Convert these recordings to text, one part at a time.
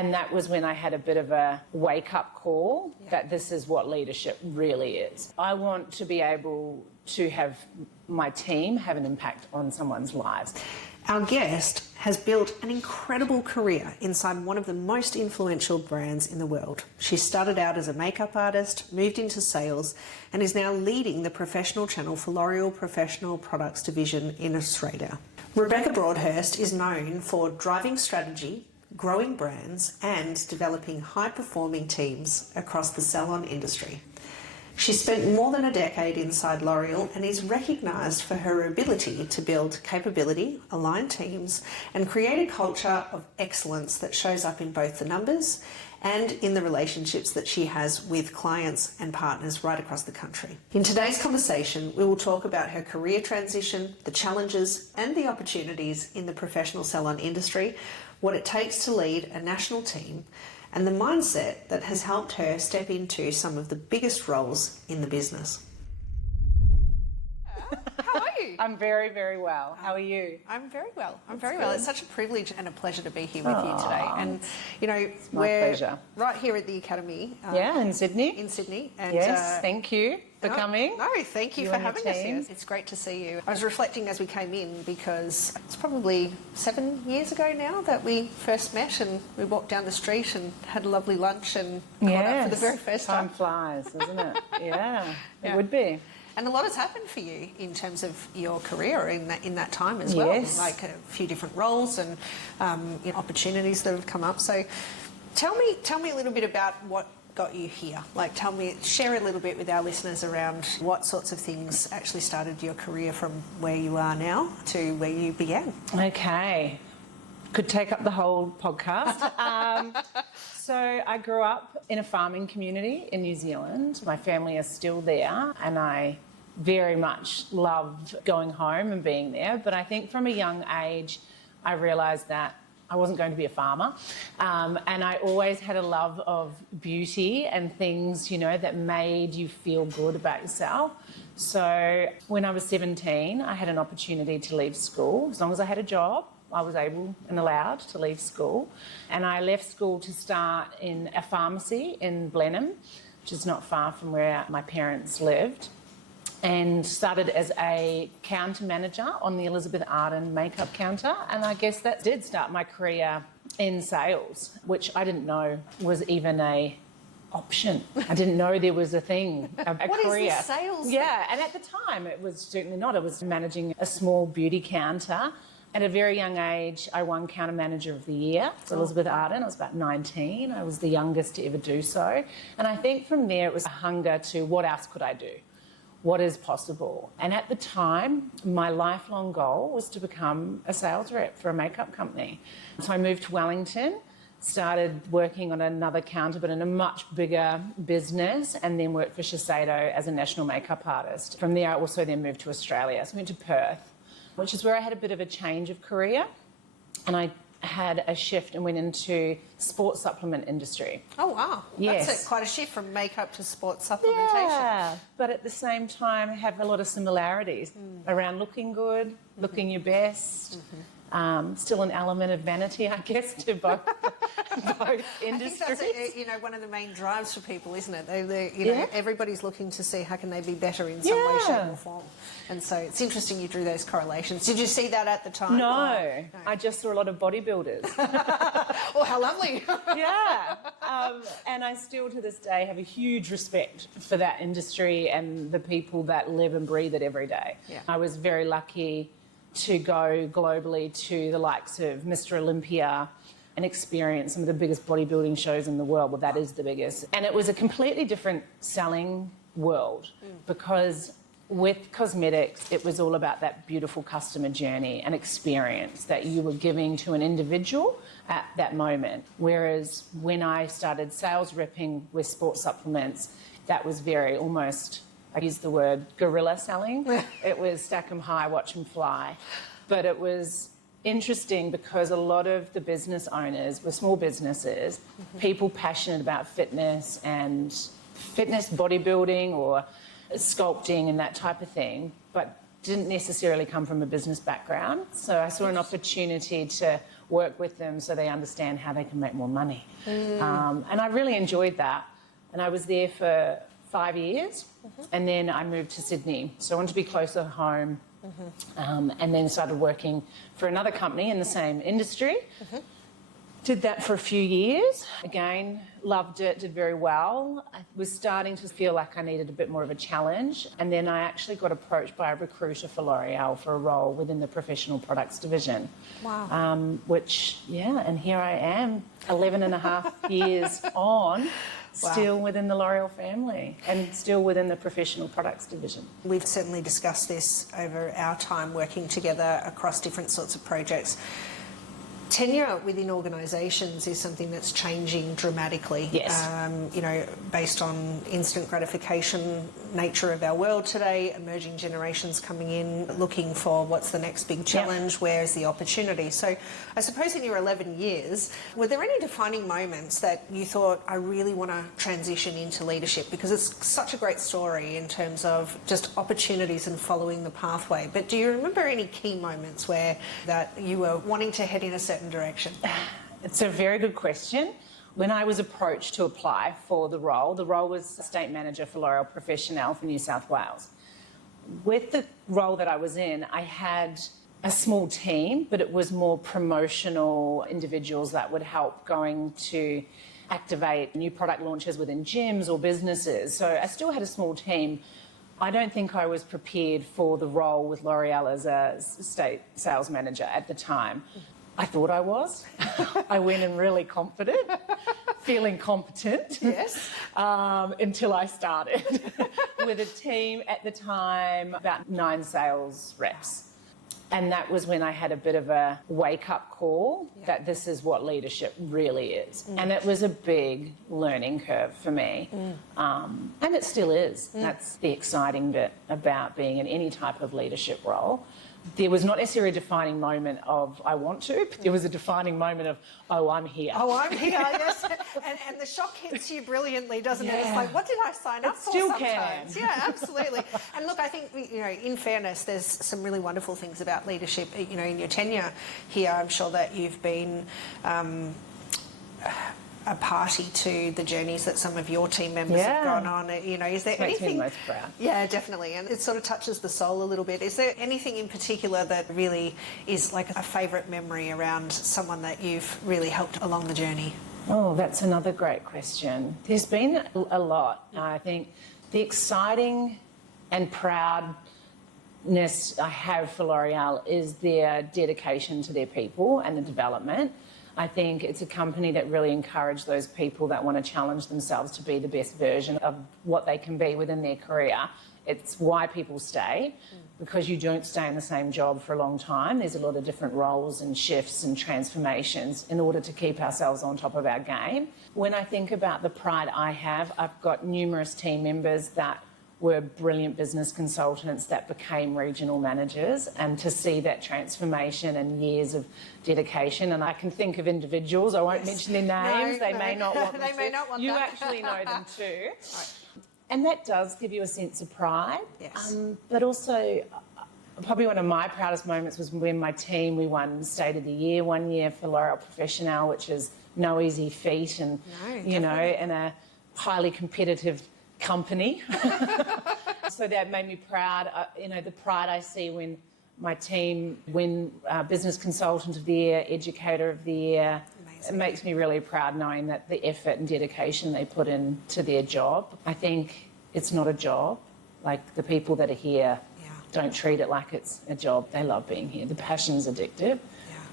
And that was when I had a bit of a wake-up call that this is what leadership really is. I want to be able to have my team have an impact on someone's lives. Our guest has built an incredible career inside one of the most influential brands in the world. She started out as a makeup artist, moved into sales, and is now leading the professional channel for L'Oreal Professional Products Division in Australia. Rebecca Broadhurst is known for driving strategy, growing brands, and developing high-performing teams across the salon industry. She spent more than a decade inside L'Oreal and is recognised for her ability to build capability, align teams, and create a culture of excellence that shows up in both the numbers and in the relationships that she has with clients and partners right across the country. In today's conversation, we will talk about her career transition, the challenges and the opportunities in the professional salon industry, what it takes to lead a national team, and the mindset that has helped her step into some of the biggest roles in the business. How are you? I'm very, very well. How are you? I'm very well. That's well. good. It's such a privilege and a pleasure to be here with you today. And, you know, my we're pleasure. right here at the Academy. In Sydney. In Sydney. And, yes, thank you for coming. No, thank you for having us here. It's great to see you. I was reflecting as we came in because it's probably 7 years ago now that we first met, and we walked down the street and had a lovely lunch and caught up for the very first time. Time flies, doesn't it? It would be. And a lot has happened for you in terms of your career in that time as well. Yes. Like a few different roles and opportunities that have come up. So tell me a little bit about what got you here. Like share a little bit with our listeners around what sorts of things actually started your career from where you are now to where you began. Okay. Could take up the whole podcast. So I grew up in a farming community in New Zealand. My family is still there and I very much loved going home and being there. But I think from a young age, I realised that I wasn't going to be a farmer. And I always had a love of beauty and things, you know, that made you feel good about yourself. So when I was 17, I had an opportunity to leave school. As long as I had a job, I was able and allowed to leave school. And I left school to start in a pharmacy in Blenheim, which is not far from where my parents lived, and started as a counter manager on the Elizabeth Arden makeup counter. And I guess that did start my career in sales, which I didn't know was even a option. I didn't know there was a thing, a what career. What is the sales? Yeah, and at the time it was certainly not. I was managing a small beauty counter. At a very young age, I won Counter Manager of the Year for Elizabeth Arden. I was about 19. I was the youngest to ever do so. And I think from there it was a hunger to what else could I do? What is possible? And at the time, my lifelong goal was to become a sales rep for a makeup company. So I moved to Wellington, started working on another counter but in a much bigger business, and then worked for Shiseido as a national makeup artist. From there, I also then moved to Australia. So I went to Perth, which is where I had a bit of a change of career, and I had a shift and went into sports supplement industry. Oh, wow. Yes. That's quite a shift from makeup to sports supplementation. Yeah, but at the same time have a lot of similarities around looking good, looking your best. Still an element of vanity, I guess, to both industries. I think that's one of the main drives for people, isn't it? They everybody's looking to see how can they be better in some way, shape or form. And so it's interesting you drew those correlations. Did you see that at the time? No. I just saw a lot of bodybuilders. Oh, how lovely. Yeah. And I still to this day have a huge respect for that industry and the people that live and breathe it every day. Yeah. I was very lucky to go globally to the likes of Mr. Olympia and experience some of the biggest bodybuilding shows in the world. Well, that is the biggest. And it was a completely different selling world because with cosmetics, it was all about that beautiful customer journey and experience that you were giving to an individual at that moment. Whereas when I started sales repping with sports supplements, that was very almost, I use the word guerrilla selling. It was stack 'em high, watch 'em fly. But it was interesting because a lot of the business owners were small businesses, people passionate about fitness, bodybuilding or sculpting and that type of thing, but didn't necessarily come from a business background. So I saw an opportunity to work with them so they understand how they can make more money. And I really enjoyed that. And I was there for 5 years, and then I moved to Sydney. So I wanted to be closer home, and then started working for another company in the same industry. Did that for a few years. Again, loved it, did very well. I was starting to feel like I needed a bit more of a challenge. And then I actually got approached by a recruiter for L'Oreal for a role within the professional products division. Wow. And here I am, 11 and a half years on, still within the L'Oreal family and still within the professional products division. We've certainly discussed this over our time working together across different sorts of projects. Tenure within organisations is something that's changing dramatically. Yes. Based on instant gratification nature of our world today, emerging generations coming in, looking for what's the next big challenge, where's the opportunity. So I suppose in your 11 years, were there any defining moments that you thought, I really want to transition into leadership? Because it's such a great story in terms of just opportunities and following the pathway. But do you remember any key moments where that you were wanting to head in a certain direction? It's a very good question. When I was approached to apply for the role was estate manager for L'Oreal Professionnel for New South Wales. With the role that I was in, I had a small team, but it was more promotional individuals that would help going to activate new product launches within gyms or businesses. So I still had a small team. I don't think I was prepared for the role with L'Oreal as a estate sales manager at the time. I thought I was. I went in really confident, feeling competent. Yes. Until I started with a team at the time, about 9 sales reps. And that was when I had a bit of a wake-up call that this is what leadership really is. And it was a big learning curve for me. And it still is. That's the exciting bit about being in any type of leadership role. There was not necessarily a defining moment of I want to, but there was a defining moment of, oh, I'm here. Oh, I'm here, yes. And the shock hits you brilliantly, doesn't it? It's like, what did I sign up for still sometimes? can. Yeah, absolutely. And look, I think, in fairness, there's some really wonderful things about leadership. In your tenure here, I'm sure that you've been a party to the journeys that some of your team members have gone on. Is there Makes anything? me most proud. Yeah, definitely, and it sort of touches the soul a little bit. Is there anything in particular that really is like a favourite memory around someone that you've really helped along the journey? Oh, that's another great question. There's been a lot. I think the exciting and proudness I have for L'Oreal is their dedication to their people and the development. I think it's a company that really encourages those people that want to challenge themselves to be the best version of what they can be within their career. It's why people stay, because you don't stay in the same job for a long time. There's a lot of different roles and shifts and transformations in order to keep ourselves on top of our game. When I think about the pride I have, I've got numerous team members that were brilliant business consultants that became regional managers, and to see that transformation and years of dedication. And I can think of individuals, I won't mention their names, they may not want me They may not want you that. actually know them too. Right. And that does give you a sense of pride. Yes. But also, probably one of my proudest moments was when my team, we won State of the Year one year for L'Oreal Professionnel, which is no easy feat, and, in a highly competitive company. So that made me proud. The pride I see when my team win Business Consultant of the Year, Educator of the Year. Amazing. It makes me really proud knowing that the effort and dedication they put into their job. I think it's not a job. Like, the people that are here don't treat it like it's a job. They love being here. The passion's addictive.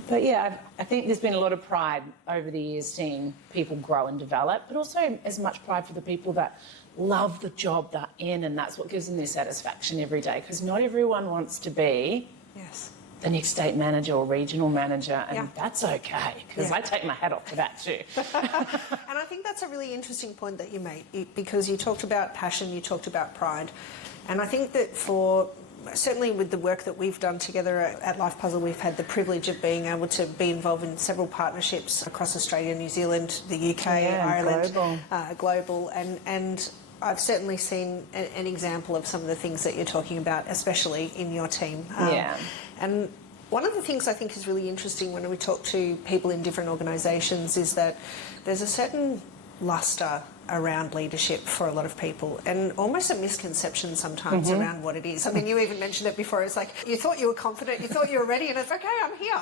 But I think there's been a lot of pride over the years seeing people grow and develop, but also as much pride for the people that love the job they're in, and that's what gives them their satisfaction every day, because not everyone wants to be the next state manager or regional manager, and that's okay, because I take my hat off to that too. And I think that's a really interesting point that you made, because you talked about passion, you talked about pride, and I think that certainly with the work that we've done together at Life Puzzle, we've had the privilege of being able to be involved in several partnerships across Australia, New Zealand, the UK, Ireland, global, and I've certainly seen an example of some of the things that you're talking about, especially in your team. And One of the things I think is really interesting when we talk to people in different organisations is that there's a certain lustre around leadership for a lot of people, and almost a misconception sometimes around what it is. I mean, you even mentioned it before. It's like you thought you were confident, you thought you were ready, and it's okay, I'm here.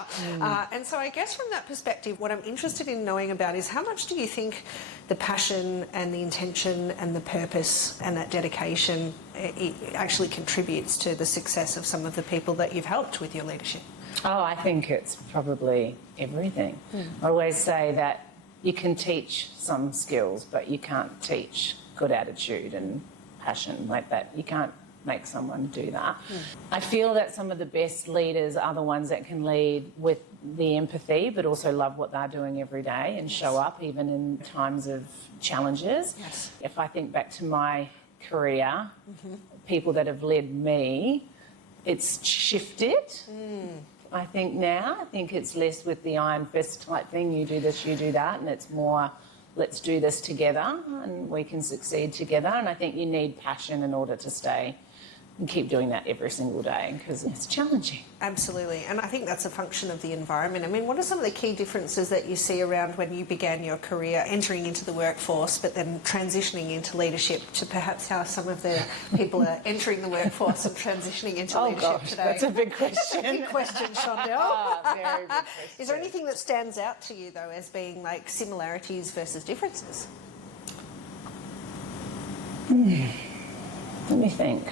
And so I guess from that perspective, what I'm interested in knowing about is how much do you think the passion and the intention and the purpose and that dedication it actually contributes to the success of some of the people that you've helped with your leadership? Oh, I think it's probably everything. I always say that you can teach some skills, but you can't teach good attitude and passion like that. You can't make someone do that. I feel that some of the best leaders are the ones that can lead with the empathy, but also love what they're doing every day and show up even in times of challenges. Yes. If I think back to my career, people that have led me, it's shifted. I think now, it's less with the iron fist type thing, you do this, you do that, and it's more, let's do this together and we can succeed together. And I think you need passion in order to stay and keep doing that every single day because it's challenging. Absolutely, and I think that's a function of the environment. I mean, what are some of the key differences that you see around when you began your career entering into the workforce but then transitioning into leadership to perhaps how some of the people are entering the workforce and transitioning into leadership today? That's a big question. That's a big question, Shondell. Very big question. Is there anything that stands out to you, though, as being like similarities versus differences? Let me think.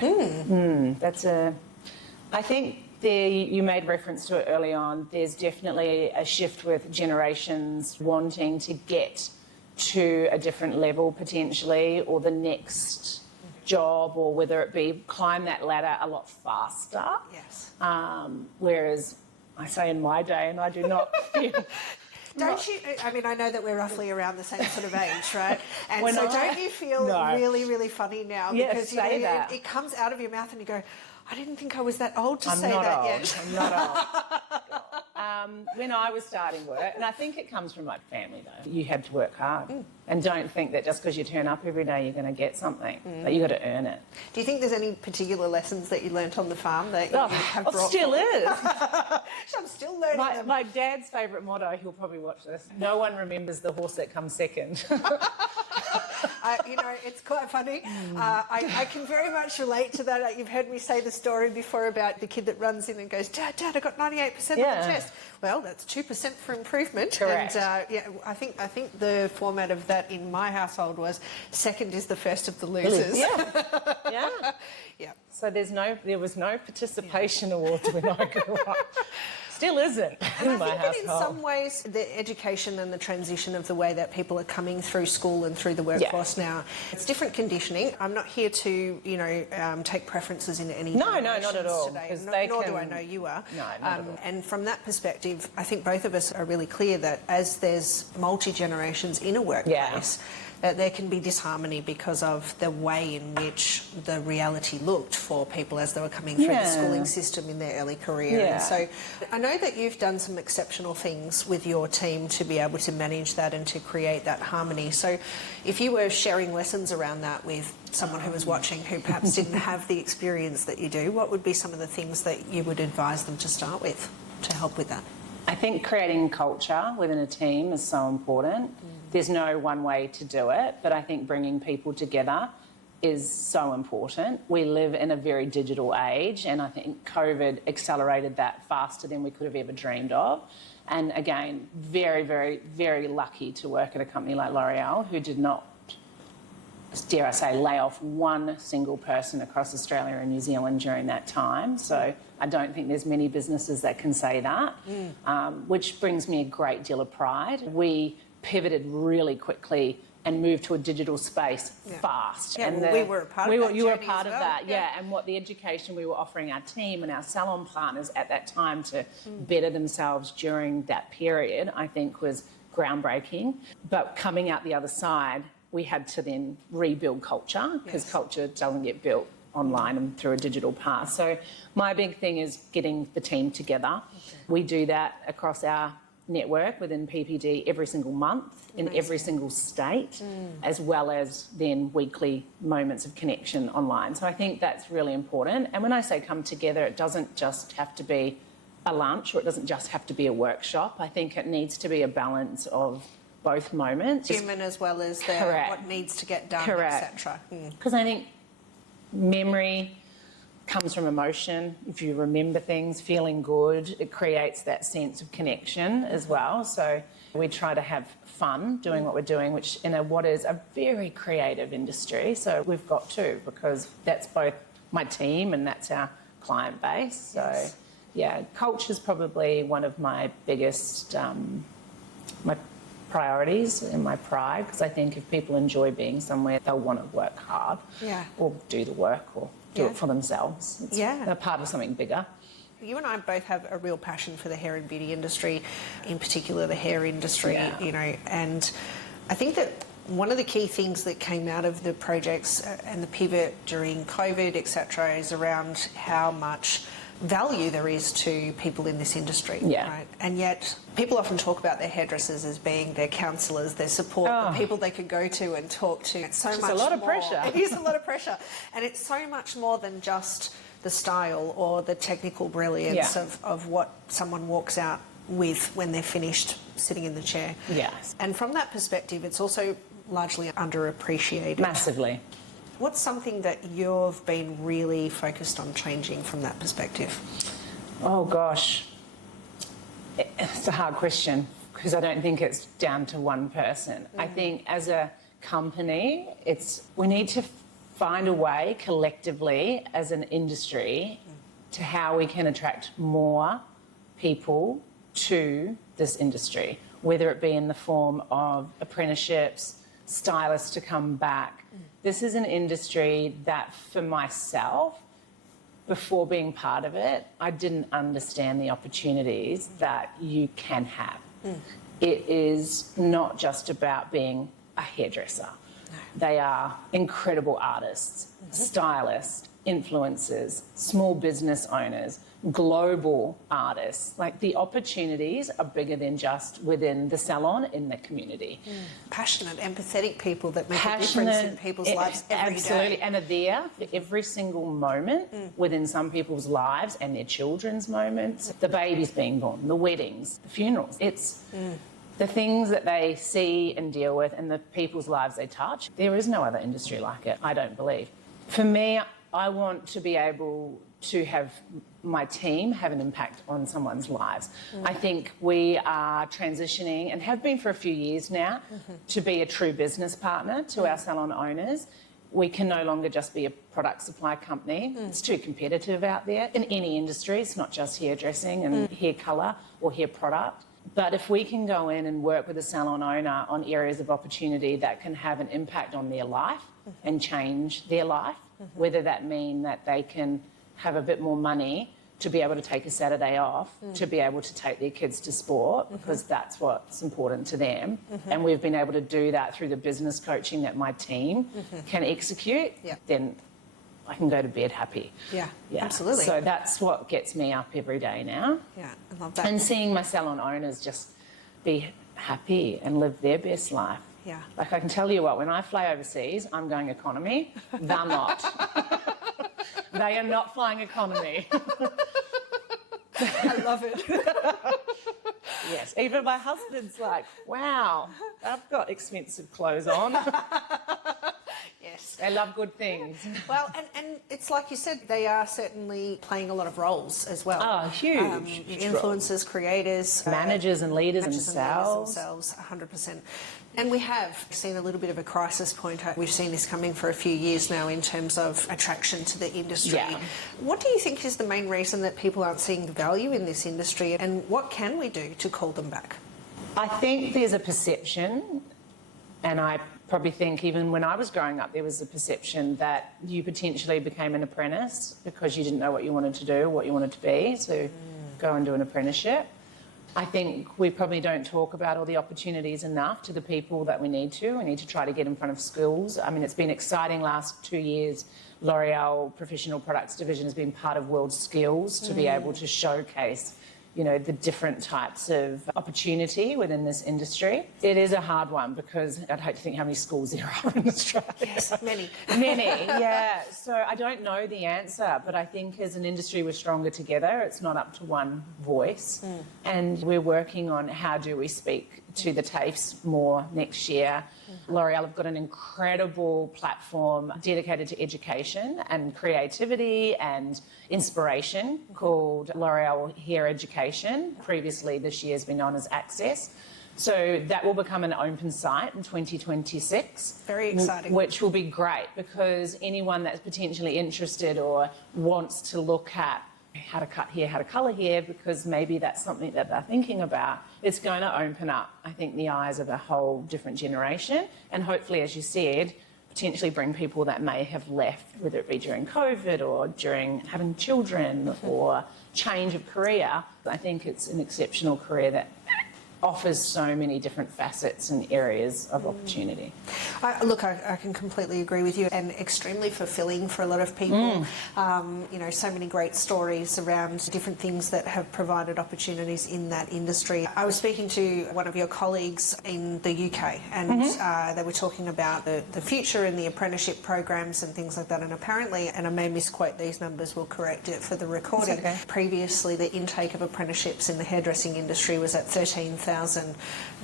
I think you made reference to it early on. There's definitely a shift with generations wanting to get to a different level potentially, or the next job, or whether it be climb that ladder a lot faster. Yes. Whereas I say in my day, and I do not feel... Don't you? I mean, I know that we're roughly around the same sort of age, right? And When so don't you feel really, really funny now? Yes, because say that. It comes out of your mouth and you go, I didn't think I was that old to I'm say not that old. yet. I'm not old. When I was starting work, and I think it comes from my family though, you had to work hard. And don't think that just because you turn up every day you're going to get something. But you've got to earn it. Do you think there's any particular lessons that you learnt on the farm that you have brought still forward? is. I'm still learning them. My dad's favourite motto, he'll probably watch this, no one remembers the horse that comes second. It's quite funny. I can very much relate to that. You've heard me say the story before about the kid that runs in and goes, Dad, I got 98% on the test. Well, that's 2% for improvement. Correct. And I think the format of that in my household was second is the first of the losers. Yeah. So there was no participation awards when I grew up. Still isn't in my household. That in some ways, the education and the transition of the way that people are coming through school and through the workforce now, it's different conditioning. I'm not here to, take preferences in any No, not at all. Today. Nor do I know you are. No, not at all. And from that perspective, I think both of us are really clear that as there's multi-generations in a workplace, that there can be disharmony because of the way in which the reality looked for people as they were coming through the schooling system in their early career. And so I know that you've done some exceptional things with your team to be able to manage that and to create that harmony. So if you were sharing lessons around that with someone who was watching who perhaps didn't have the experience that you do, what would be some of the things that you would advise them to start with to help with that? I think creating culture within a team is so important. There's no one way to do it, but I think bringing people together is so important. We live in a very digital age, and I think COVID accelerated that faster than we could have ever dreamed of. And again, very, very, very lucky to work at a company like L'Oreal, who did not, dare I say, lay off one single person across Australia and New Zealand during that time. So I don't think there's many businesses that can say that, which brings me a great deal of pride. We pivoted really quickly and moved to a digital space fast. Yeah, and we were a part of that. You were a part of that, and what the education we were offering our team and our salon partners at that time to better themselves during that period, I think was groundbreaking. But coming out the other side, we had to then rebuild culture, because culture doesn't get built online and through a digital path. So my big thing is getting the team together. We do that across our network within PPD every single month in every single state, as well as then weekly moments of connection online. So I think that's really important. And when I say come together, it doesn't just have to be a lunch, or it doesn't just have to be a workshop. I think it needs to be a balance of both moments. Human as well as what needs to get done, etc. Because I think memory comes from emotion. If you remember things, feeling good, it creates that sense of connection as well. So we try to have fun doing what we're doing, which in what is a very creative industry. So we've got to, because that's both my team and that's our client base. So yeah, culture is probably one of my biggest my priorities and my pride, because I think if people enjoy being somewhere, they'll want to work hard or do the work or do it for themselves. They're part of something bigger. You and I both have a real passion for the hair and beauty industry, in particular the hair industry, you know, and I think that one of the key things that came out of the projects and the pivot during COVID, etc., is around how much value there is to people in this industry, right? And yet people often talk about their hairdressers as being their counsellors, their support, the people they could go to and talk to. It's so much a lot of more. pressure. It is a lot of pressure, and it's so much more than just the style or the technical brilliance of what someone walks out with when they're finished sitting in the chair. Yes. And from that perspective, it's also largely underappreciated. Massively. What's something that you've been really focused on changing from that perspective? Oh gosh, it's a hard question, because I don't think it's down to one person. I think as a company, we need to find a way collectively as an industry to how we can attract more people to this industry, whether it be in the form of apprenticeships, stylists to come back. This is an industry that, for myself, before being part of it, I didn't understand the opportunities that you can have. It is not just about being a hairdresser. They are incredible artists, stylists, influencers, small business owners, global artists. Like, the opportunities are bigger than just within the salon, in the community. Passionate, empathetic people that make a difference in people's lives every day. Absolutely, and are there for every single moment within some people's lives and their children's moments. The babies being born, the weddings, the funerals. It's the things that they see and deal with and the people's lives they touch. There is no other industry like it, I don't believe. For me, I want to be able to have my team have an impact on someone's lives. I think we are transitioning, and have been for a few years now, to be a true business partner to our salon owners. We can no longer just be a product supply company. It's too competitive out there in any industry. It's not just hairdressing and hair colour or hair product. But if we can go in and work with a salon owner on areas of opportunity that can have an impact on their life and change their life, whether that mean that they can have a bit more money to be able to take a Saturday off, to be able to take their kids to sport, because that's what's important to them. And we've been able to do that through the business coaching that my team can execute, then I can go to bed happy. Yeah, absolutely. So that's what gets me up every day now. Yeah, I love that. And seeing my salon owners just be happy and live their best life. Yeah. Like, I can tell you what, when I fly overseas, I'm going economy. They're not. They are not flying economy. I love it. Yes, even my husband's like, wow, I've got expensive clothes on. Yes. They love good things. Well, and it's like you said, they are certainly playing a lot of roles as well. Oh, huge. Influencers, creators. Managers and leaders themselves, 100%. And we have seen a little bit of a crisis point. We've seen this coming for a few years now in terms of attraction to the industry. Yeah. What do you think is the main reason that people aren't seeing the value in this industry, and what can we do to call them back? I think there's a perception, and I probably think even when I was growing up, there was a perception that you potentially became an apprentice because you didn't know what you wanted to do, what you wanted to be, so go and do an apprenticeship. I think we probably don't talk about all the opportunities enough to the people that we need to. We need to try to get in front of schools. I mean, it's been exciting last 2 years. L'Oreal Professional Products Division has been part of World Skills to be able to showcase you know, the different types of opportunity within this industry. It is a hard one because I'd hate to think how many schools there are in Australia. Yes, many. Many, yeah. So I don't know the answer, but I think as an industry we're stronger together. It's not up to one voice. And we're working on how do we speak to the TAFEs more next year. L'Oreal have got an incredible platform dedicated to education and creativity and inspiration called L'Oreal Hair Education. Previously this year has been known as Access. So that will become an open site in 2026. Very exciting. Which will be great because anyone that's potentially interested or wants to look at how to cut hair, how to colour hair, because maybe that's something that they're thinking about, it's going to open up, I think, the eyes of a whole different generation and hopefully, as you said, potentially bring people that may have left, whether it be during COVID or during having children or change of career. I think it's an exceptional career that offers so many different facets and areas of opportunity. I can completely agree with you, and extremely fulfilling for a lot of people. You know, so many great stories around different things that have provided opportunities in that industry. I was speaking to one of your colleagues in the UK, and they were talking about the future and the apprenticeship programs and things like that. And apparently, and I may misquote these numbers, we'll correct it for the recording. Okay. Previously, the intake of apprenticeships in the hairdressing industry was at 13,000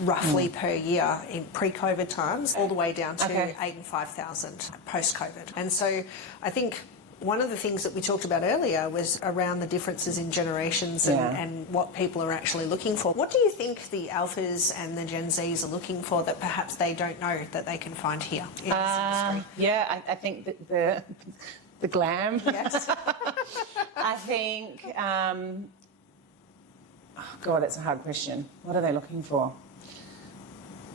roughly per year in pre-COVID times, all the way down to 8,000 and 5,000 post-COVID. And so I think one of the things that we talked about earlier was around the differences in generations and what people are actually looking for. What do you think the Alphas and the Gen Zs are looking for that perhaps they don't know that they can find here in this industry? Yeah, I think that the glam. Yes. I think... oh God, that's a hard question. What are they looking for?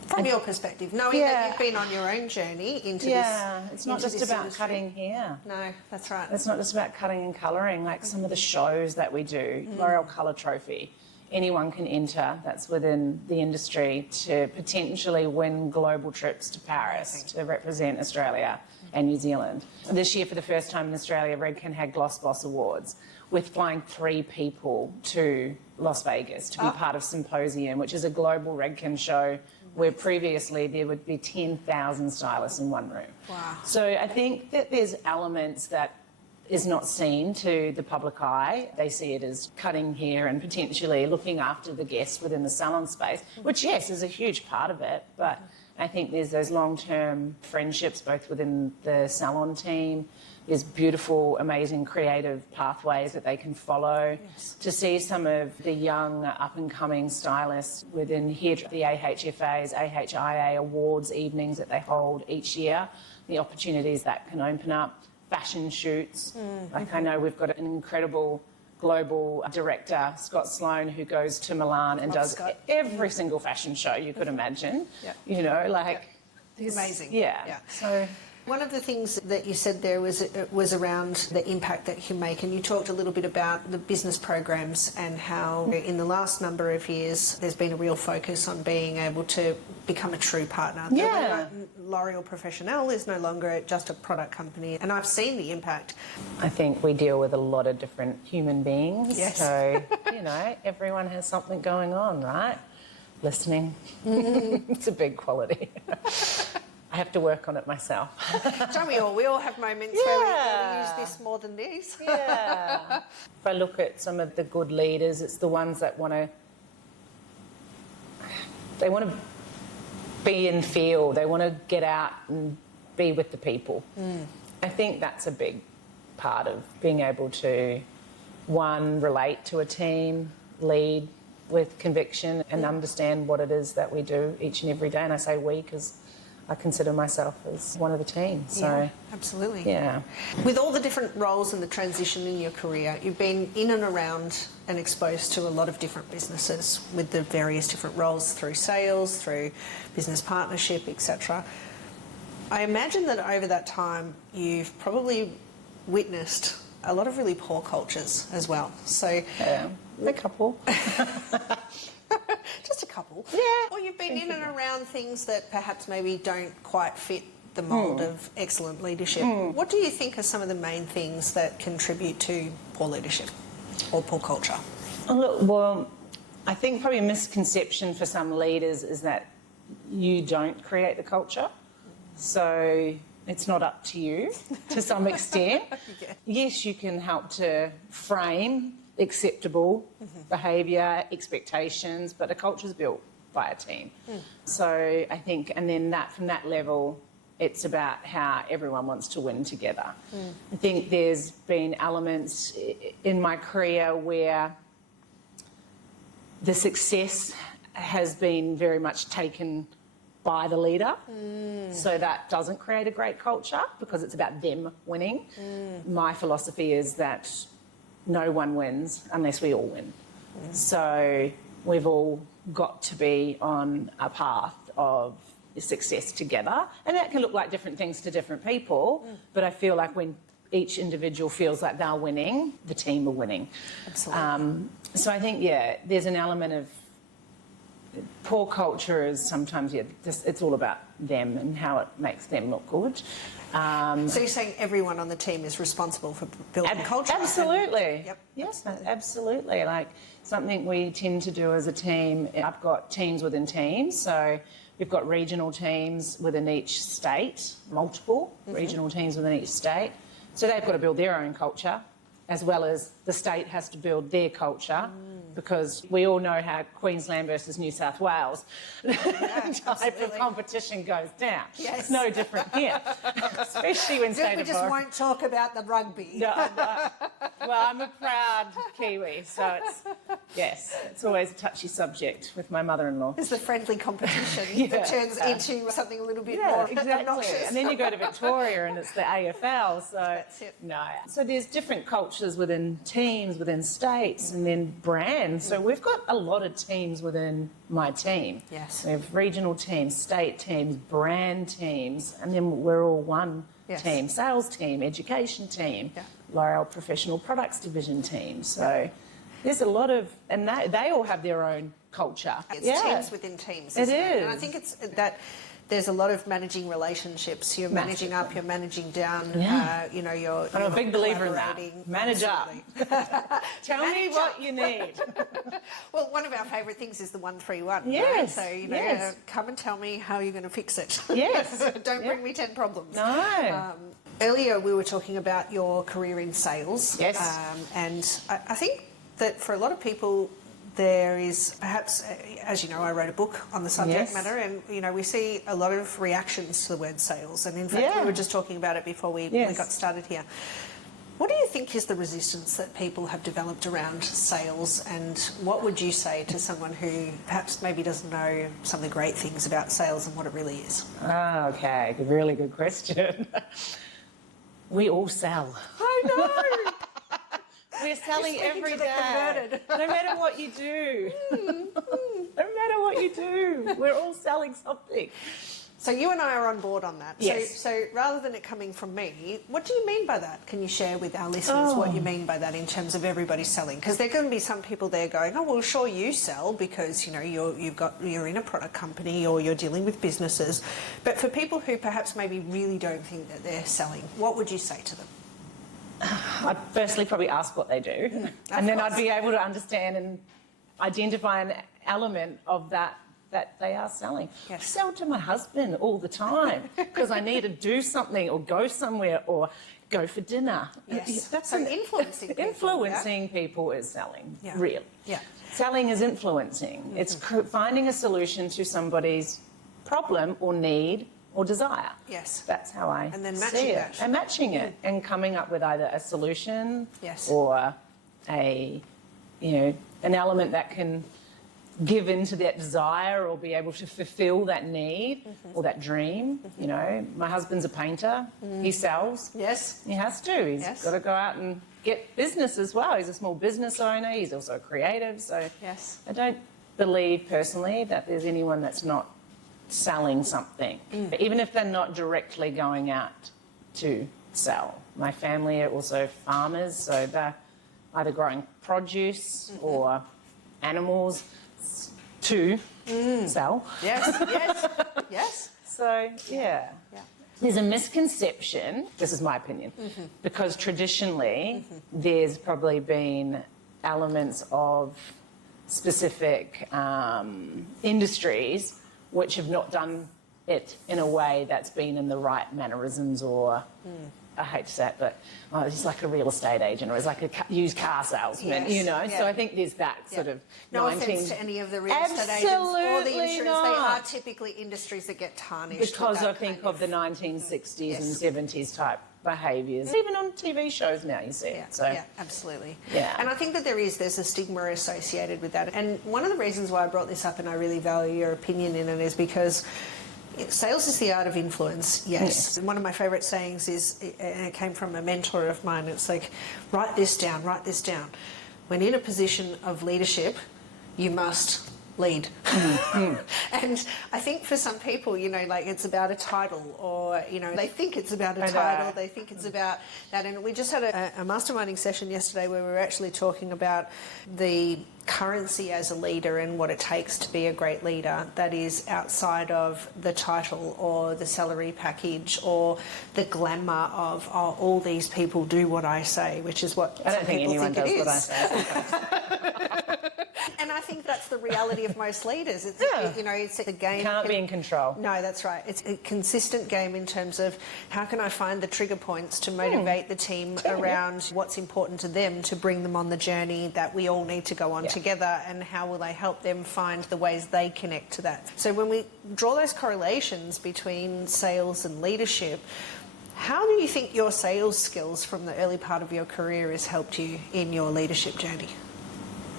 From your perspective, knowing that you've been on your own journey into this. Yeah, it's not just about industry. cutting hair. No, that's right. It's not just about cutting and colouring. Like some of the shows that we do, L'Oreal Colour Trophy, anyone can enter that's within the industry to potentially win global trips to Paris to represent Australia and New Zealand. This year, for the first time in Australia, Redken had Gloss Boss Awards with flying 3 people to Las Vegas to be part of Symposium, which is a global Redken show where previously there would be 10,000 stylists in one room. Wow. So I think that there's elements that is not seen to the public eye. They see it as cutting hair and potentially looking after the guests within the salon space, which, yes, is a huge part of it. But I think there's those long-term friendships both within the salon team. There's beautiful, amazing, creative pathways that they can follow. To see some of the young, up-and-coming stylists within here, the AHFA's, AHIA awards evenings that they hold each year, the opportunities that can open up, fashion shoots. Like I know we've got an incredible global director, Scott Sloan, who goes to Milan and does every single fashion show you could imagine. You know, like... Amazing. Yeah. So... One of the things that you said there was around the impact that you can make, and you talked a little bit about the business programs and how in the last number of years there's been a real focus on being able to become a true partner. Yeah. L'Oreal Professionnel is no longer just a product company, and I've seen the impact. I think we deal with a lot of different human beings. Yes. So, you know, everyone has something going on, right? Listening. It's a big quality. I have to work on it myself. Don't we all? We all have moments where we use this more than these. Yeah. If I look at some of the good leaders, it's the ones that want to be in field. They want to get out and be with the people. I think that's a big part of being able to, one, relate to a team, lead with conviction and understand what it is that we do each and every day. And I say we because I consider myself as one of the team. So, yeah, absolutely. Yeah. With all the different roles and the transition in your career, you've been in and around and exposed to a lot of different businesses with the various different roles through sales, through business partnership, etc. I imagine that over that time you've probably witnessed a lot of really poor cultures as well. So, yeah, a couple. Just a couple. Yeah. Or you've been in and around things that perhaps maybe don't quite fit the mould of excellent leadership. What do you think are some of the main things that contribute to poor leadership or poor culture? Oh, look, well, I think probably a misconception for some leaders is that you don't create the culture. So it's not up to you to some extent. Yeah. Yes, you can help to frame acceptable behaviour, expectations, but a culture is built by a team. So I think, and then from that level, it's about how everyone wants to win together. I think there's been elements in my career where the success has been very much taken by the leader. So that doesn't create a great culture because it's about them winning. My philosophy is that no one wins unless we all win. So we've all got to be on a path of success together, and that can look like different things to different people, but I feel like when each individual feels like they're winning, the team are winning. Absolutely. So I think, yeah, there's an element of poor culture is sometimes, it's all about them and how it makes them look good. So you're saying everyone on the team is responsible for building culture? Absolutely. Yep. Yes, absolutely. Like something we tend to do as a team, I've got teams within teams. So we've got regional teams within each state, multiple regional teams within each state. So they've got to build their own culture, as well as the state has to build their culture, because we all know how Queensland versus New South Wales type of competition goes down. Yes. It's no different here, especially when state We of just origin. won't talk about the rugby. No. Well, I'm a proud Kiwi, so it's always a touchy subject with my mother-in-law. It's the friendly competition that turns into something a little bit more obnoxious. And then you go to Victoria and it's the AFL, so That's it. no. So there's different cultures within teams, within states, and then brands. So we've got a lot of teams within my team. Yes. We have regional teams, state teams, brand teams, and then we're all one team, sales team, education team, L'Oreal Professional Products Division team. So there's a lot of, and they all have their own culture. It's teams within teams, isn't it? And I think it's that there's a lot of managing relationships. You're managing up, you're managing down, you're I'm a big believer in that. collaborating. Manage Absolutely. up. Tell me what you need. Well, one of our favourite things is the 131. Yes, Right? So, yes. come and tell me how you're going to fix it. Yes. Don't bring me 10 problems. No. Earlier we were talking about your career in sales. Yes. And I think that for a lot of people, there is perhaps, as you know, I wrote a book on the subject matter, and we see a lot of reactions to the word sales. And in fact, we were just talking about it before we got started here. What do you think is the resistance that people have developed around sales, and what would you say to someone who perhaps maybe doesn't know some of the great things about sales and what it really is? Okay, really good question. We all sell. I know. We're selling every to the day. converted. No matter what you do. No matter what you do. We're all selling something. So you and I are on board on that. Yes. So rather than it coming from me, what do you mean by that? Can you share with our listeners what you mean by that in terms of everybody selling? Because there are going to be some people there going, oh, well, sure, you sell because, you're in a product company or you're dealing with businesses. But for people who perhaps maybe really don't think that they're selling, what would you say to them? I'd firstly probably ask what they do, and then I'd be able to understand and identify an element of that they are selling. Yes. I sell to my husband all the time because I need to do something or go somewhere or go for dinner. Yes. That's So influencing people, Influencing people is selling, Yeah. really. Yeah. Selling is influencing. It's finding a solution to somebody's problem or need or desire. Yes. That's how I And then see matching it. that. And matching it and coming up with either a solution or an element that can give into that desire or be able to fulfill that need or that dream. My husband's a painter. He sells. Yes. He has to. He's got to go out and get business as well. He's a small business owner. He's also a creative. So I don't believe personally that there's anyone that's not selling something. But even if they're not directly going out to sell. My family are also farmers, so they're either growing produce or animals to sell. Yes. So, yeah. There's a misconception, this is my opinion, because traditionally there's probably been elements of specific industries which have not done it in a way that's been in the right mannerisms, or I hate to say it, but he's like a real estate agent, or he's like a used car salesman, you know. So I think there's that sort of no offence to any of the real estate agents or the insurance. They are typically industries that get tarnished because I think of the 1960s and 70s type behaviours. Even on TV shows now you see it. So yeah, absolutely. Yeah. And I think that there's a stigma associated with that. And one of the reasons why I brought this up, and I really value your opinion in it, is because sales is the art of influence, yes. One of my favourite sayings is, and it came from a mentor of mine, it's like, write this down. When in a position of leadership, you must lead. And I think for some people, you know, like it's about a title, or, you know, they think it's about a title, they think it's about that. And we just had a masterminding session yesterday where we were actually talking about the currency as a leader and what it takes to be a great leader that is outside of the title or the salary package or the glamour of, oh, all these people do what I say, which is what I don't think anyone does what I say. And I think that's the reality of most leaders. It's, you know, it's a game. Can't be in control. No, that's right. It's a consistent game in terms of how can I find the trigger points to motivate the team around what's important to them to bring them on the journey that we all need to go on together, and how will I help them find the ways they connect to that. So when we draw those correlations between sales and leadership, how do you think your sales skills from the early part of your career has helped you in your leadership journey?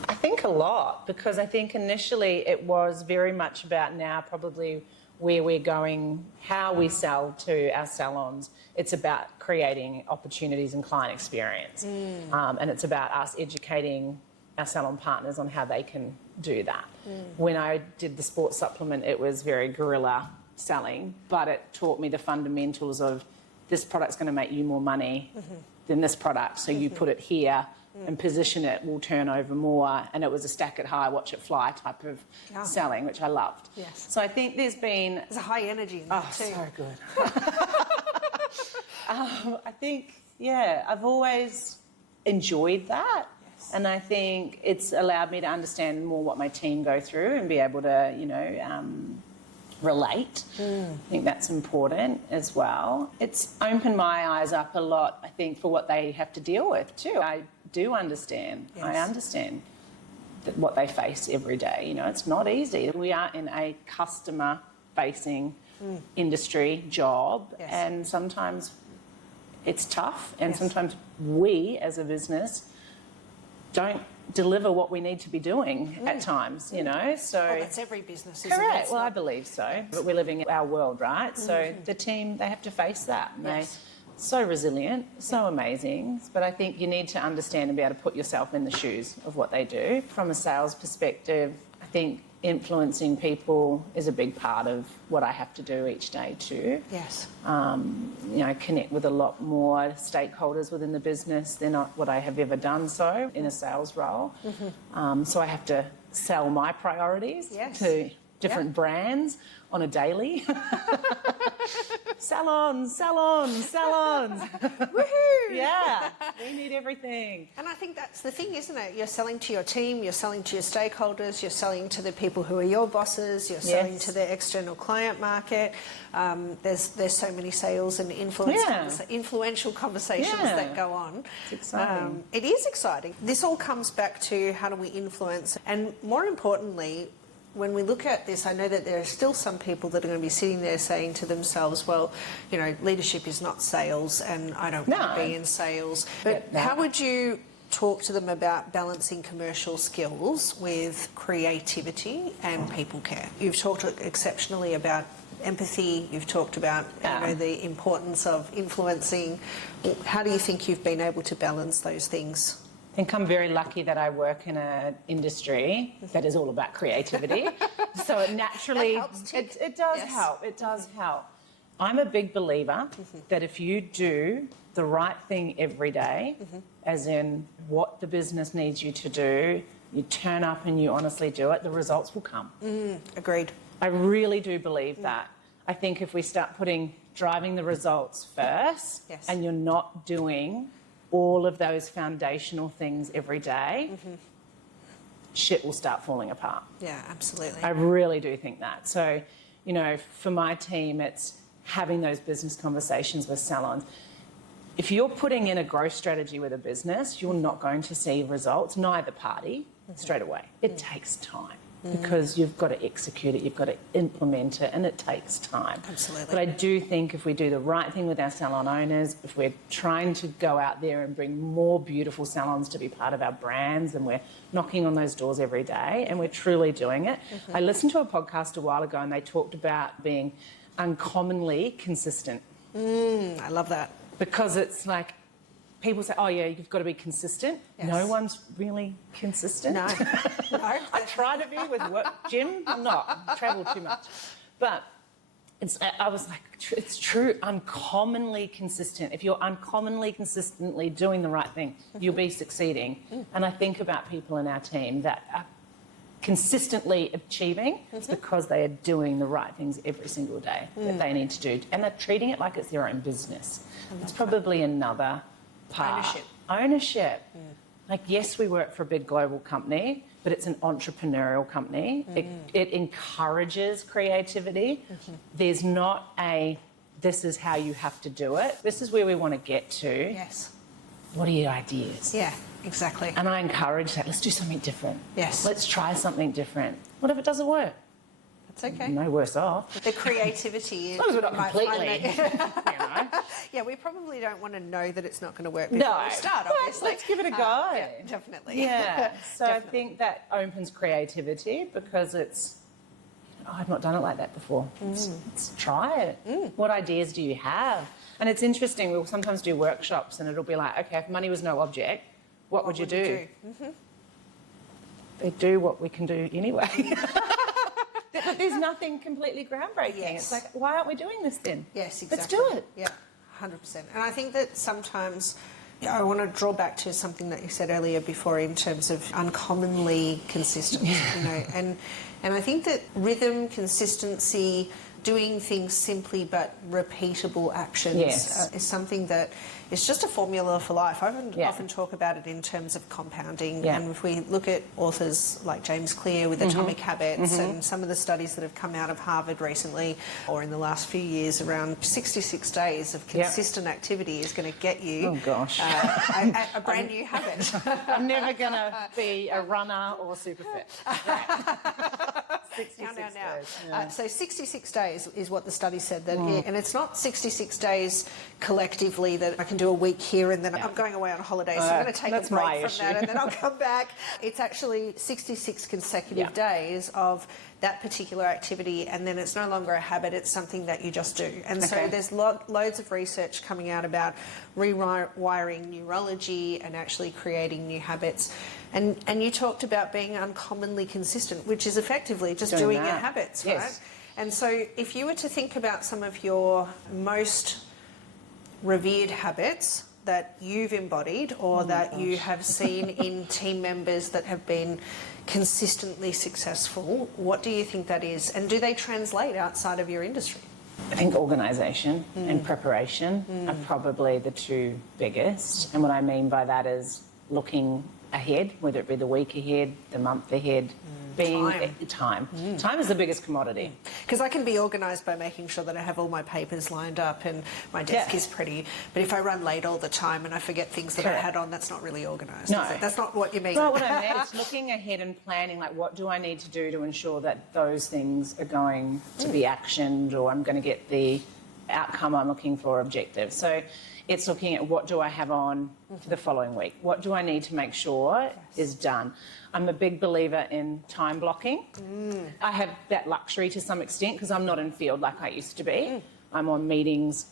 I think a lot, because I think initially it was very much about now probably where we're going, how we sell to our salons. It's about creating opportunities and client experience. And it's about us educating our salon partners on how they can do that. When I did the sports supplement, it was very guerrilla selling, but it taught me the fundamentals of this product's going to make you more money than this product, so you put it here and position it, will turn over more. And it was a stack it high, watch it fly type of selling, which I loved. Yes. So I think there's a high energy in that too. So good. I think, I've always enjoyed that. Yes. And I think it's allowed me to understand more what my team go through and be able to, you know, relate. I think that's important as well. It's opened my eyes up a lot, I think, for what they have to deal with too. I do understand. Yes. I understand what they face every day. You know, it's not easy. We are in a customer-facing industry job, and sometimes it's tough, and sometimes we, as a business, don't deliver what we need to be doing at times, you know. So that's every business, isn't it? Correct. Well, I believe so. But we're living in our world, right? So the team, they have to face that. And they're so resilient, so amazing. But I think you need to understand and be able to put yourself in the shoes of what they do. From a sales perspective, I think influencing people is a big part of what I have to do each day too. Yes. You know, connect with a lot more stakeholders within the business than what I have ever done so in a sales role. So I have to sell my priorities to different brands on a daily. Salons. Woohoo! Yeah, we need everything. And I think that's the thing, isn't it? You're selling to your team, you're selling to your stakeholders, you're selling to the people who are your bosses, you're selling to the external client market. There's so many sales and influential conversations that go on. It's exciting. It is exciting. This all comes back to how do we influence, and more importantly, when we look at this, I know that there are still some people that are going to be sitting there saying to themselves, well, you know, leadership is not sales and I don't want to be in sales. But how would you talk to them about balancing commercial skills with creativity and people care? You've talked exceptionally about empathy, you've talked about you know, the importance of influencing. How do you think you've been able to balance those things? I think I'm very lucky that I work in an industry that is all about creativity. So it naturally, it does help. It does help. I'm a big believer that if you do the right thing every day, as in what the business needs you to do, you turn up and you honestly do it, the results will come. Agreed. I really do believe that. I think if we start driving the results first and you're not doing all of those foundational things every day, shit will start falling apart. Yeah, absolutely. I really do think that. So, you know, for my team, it's having those business conversations with salons. If you're putting in a growth strategy with a business, you're not going to see results, neither party, straight away. It takes time because you've got to execute it, you've got to implement it, and it takes time. Absolutely. But I do think if we do the right thing with our salon owners, if we're trying to go out there and bring more beautiful salons to be part of our brands, and we're knocking on those doors every day, and we're truly doing it. I listened to a podcast a while ago, and they talked about being uncommonly consistent. I love that. Because it's like, people say, oh yeah, you've got to be consistent. Yes. No one's really consistent. No. No. I try to be with work. Gym, I'm not. I travel too much. But I was like, it's true, uncommonly consistent. If you're uncommonly consistently doing the right thing, you'll be succeeding. And I think about people in our team that are consistently achieving, it's because they are doing the right things every single day that they need to do. And they're treating it like it's their own business. It's probably another part. Ownership. Like, yes, we work for a big global company, but it's an entrepreneurial company. It encourages creativity. There's not a, this is how you have to do it. This is where we want to get to. Yes. What are your ideas? Yeah, exactly. And I encourage that. Let's do something different. Yes. Let's try something different. What if it doesn't work? That's okay. No worse off. The creativity. As long as we're not you might find completely, that- you know. Yeah, we probably don't want to know that it's not going to work No. before we start, But obviously. let's give it a go. Yeah, definitely. Yeah. So I Definitely. think that opens creativity because it's, oh, I've not done it like that before. Let's try it. What ideas do you have? And it's interesting, we'll sometimes do workshops and it'll be like, okay, if money was no object, what would you do? They do what we can do anyway. There's nothing completely groundbreaking. Yes. It's like, why aren't we doing this then? Yes, exactly. Let's do it. Yeah, 100%. And I think that sometimes I want to draw back to something that you said earlier before in terms of uncommonly consistent, you know, and I think that rhythm, consistency, doing things simply but repeatable actions Yes. is something that is just a formula for life. I Yeah. often talk about it in terms of compounding. Yeah. And if we look at authors like James Clear with Atomic Habits and some of the studies that have come out of Harvard recently or in the last few years, around 66 days of consistent activity is going to get you Oh, gosh. a brand new habit. I'm never going to be a runner or super fit. Right. 66 Now. days. Yeah. So 66 days is what the study said. That and it's not 66 days collectively that I can do a week here and then I'm going away on holiday, so I'm going to take a that's my break from that issue. and then I'll come back. It's actually 66 consecutive days of that particular activity, and then it's no longer a habit, it's something that you just do. And so there's loads of research coming out about rewiring neurology and actually creating new habits. And you talked about being uncommonly consistent, which is effectively just doing your that. habits, Yes. right? And so if you were to think about some of your most revered habits that you've embodied or that you have seen in team members that have been consistently successful, what do you think that is? And do they translate outside of your industry? I think organisation and preparation are probably the two biggest. And what I mean by that is looking ahead, whether it be the week ahead, the month ahead, being time. Time is the biggest commodity. Because I can be organised by making sure that I have all my papers lined up and my desk is pretty. But if I run late all the time and I forget things that I had on, that's not really organised. No. Is it? That's not what you mean. No, what I mean is looking ahead and planning, like what do I need to do to ensure that those things are going to be actioned or I'm going to get the outcome I'm looking for, objective. So it's looking at what do I have on for the following week? What do I need to make sure is done? I'm a big believer in time blocking. I have that luxury to some extent because I'm not in field like I used to be. I'm on meetings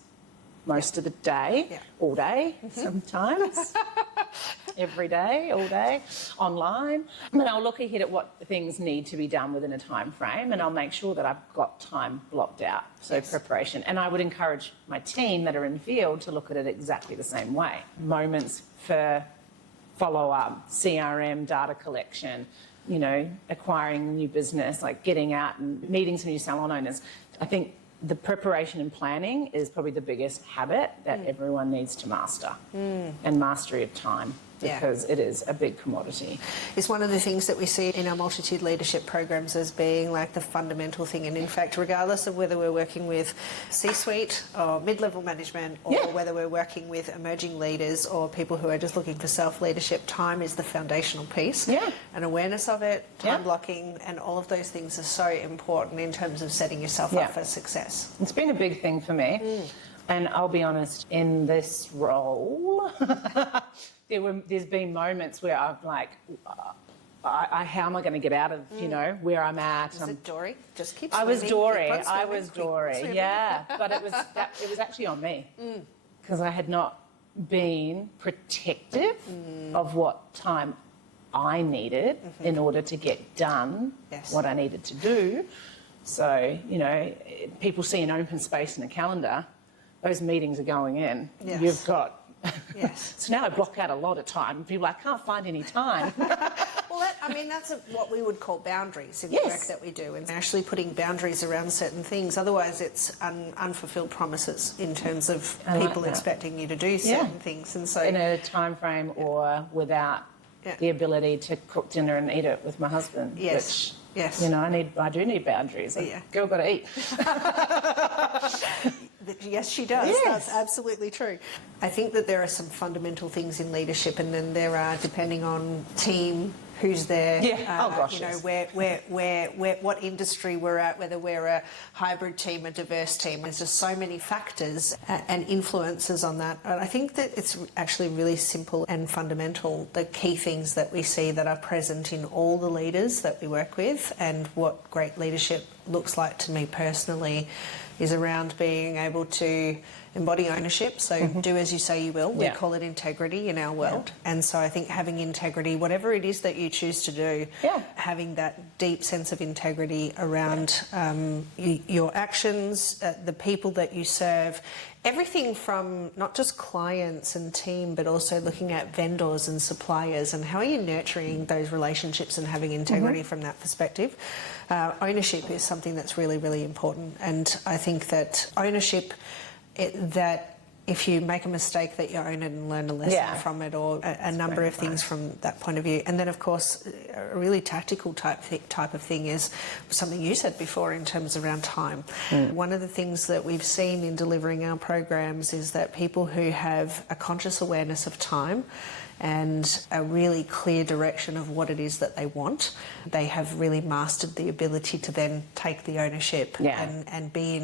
most of the day, all day sometimes, every day, all day, online. But I'll look ahead at what things need to be done within a time frame and I'll make sure that I've got time blocked out, so preparation. And I would encourage my team that are in field to look at it exactly the same way. Moments for follow-up, CRM, data collection, you know, acquiring new business, like getting out and meeting some new salon owners. I think the preparation and planning is probably the biggest habit that everyone needs to master, and mastery of time, because it is a big commodity. It's one of the things that we see in our multitude leadership programs as being like the fundamental thing. And in fact, regardless of whether we're working with C-suite or mid-level management, or whether we're working with emerging leaders or people who are just looking for self-leadership, time is the foundational piece. And awareness of it, time blocking, and all of those things are so important in terms of setting yourself up for success. It's been a big thing for me. And I'll be honest, in this role, there's been moments where I'm like, how am I going to get out of, where I'm at? Was it Dory? Just keep I was swimming, Dory. keep on swimming, I was keep on Dory. swimming. Yeah, but it was actually on me, because I had not been protective of what time I needed in order to get done what I needed to do. So, people see an open space in a calendar, those meetings are going in. You've got... So now I block out a lot of time. People are like, I can't find any time. Well, that's what we would call boundaries in the work that we do, and actually putting boundaries around certain things. Otherwise, it's unfulfilled promises in terms of people expecting you to do certain things. And so, in a time frame or without the ability to cook dinner and eat it with my husband. Which, I do need boundaries. Girl got to eat. Yes, she does. That's absolutely true. I think that there are some fundamental things in leadership, and then there are, depending on team, who's there, what industry we're at, whether we're a hybrid team, a diverse team. There's just so many factors and influences on that. And I think that it's actually really simple and fundamental, the key things that we see that are present in all the leaders that we work with, and what great leadership looks like to me personally is around being able to embody ownership. So do as you say you will. We call it integrity in our world. And so I think having integrity, whatever it is that you choose to do, having that deep sense of integrity around your actions, the people that you serve, everything from not just clients and team, but also looking at vendors and suppliers, and how are you nurturing those relationships and having integrity from that perspective. Ownership is something that's really, really important. And I think that ownership, that if you make a mistake, that you own it and learn a lesson from it, or a number of things from that point of view. And then, of course, a really tactical type of thing is something you said before in terms around time. One of the things that we've seen in delivering our programs is that people who have a conscious awareness of time and a really clear direction of what it is that they want, they have really mastered the ability to then take the ownership and be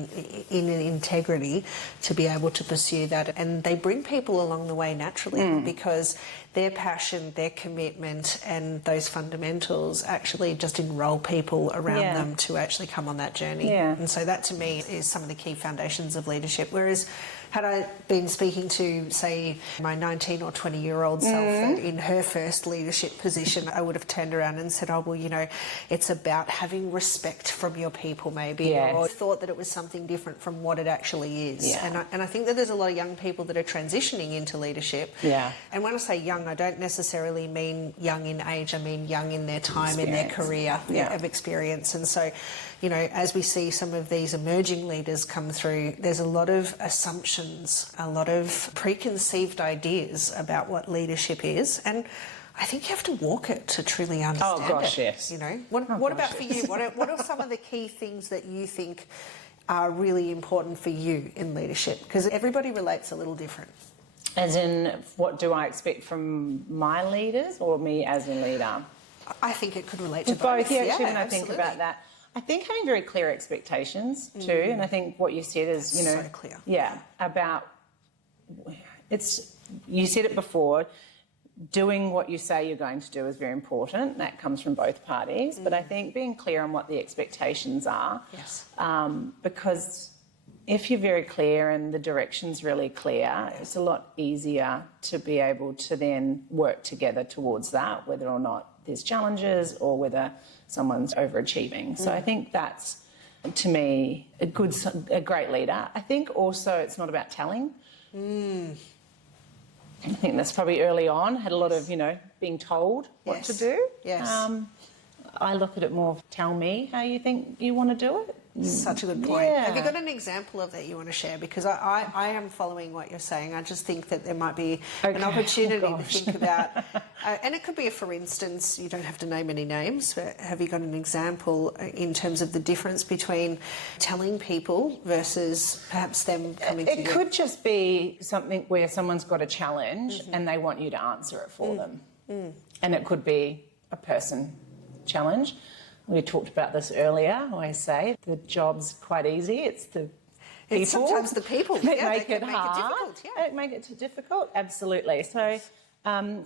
in an integrity to be able to pursue that. And they bring people along the way naturally, because their passion, their commitment, and those fundamentals actually just enroll people around them to actually come on that journey. And so that, to me, is some of the key foundations of leadership. Whereas had I been speaking to, say, my 19 or 20-year-old self in her first leadership position, I would have turned around and said, oh, well, it's about having respect from your people, maybe, or thought that it was something different from what it actually is. And I think that there's a lot of young people that are transitioning into leadership. And when I say young, I don't necessarily mean young in age, I mean young in their time, in their career of experience. And so, as we see some of these emerging leaders come through, there's a lot of assumptions, a lot of preconceived ideas about what leadership is. And I think you have to walk it to truly understand it. Oh, gosh, yes. What about for you? What are some of the key things that you think are really important for you in leadership? Because everybody relates a little different. As in, what do I expect from my leaders or me as a leader? I think it could relate to both. Actually, when I think about that. I think having very clear expectations too, and I think what you said is, so clear. About you said it before, doing what you say you're going to do is very important. That comes from both parties, but I think being clear on what the expectations are, because if you're very clear and the direction's really clear, it's a lot easier to be able to then work together towards that, whether or not there's challenges or whether someone's overachieving. So I think that's, to me, a great leader. I think also it's not about telling. I think that's probably early on, had a lot of, being told what to do. I look at it more, tell me how you think you want to do it. Such a good point. Yeah. Have you got an example of that you want to share? Because I am following what you're saying. I just think that there might be an opportunity to think about, and it could be, for instance, you don't have to name any names, but have you got an example in terms of the difference between telling people versus perhaps them coming to you? It could just be something where someone's got a challenge and they want you to answer it for them. And it could be a person challenge. We talked about this earlier. I always say the job's quite easy. It's the people. It's sometimes the people that yeah, make it make hard. it difficult. Yeah. Make it difficult. Absolutely. So,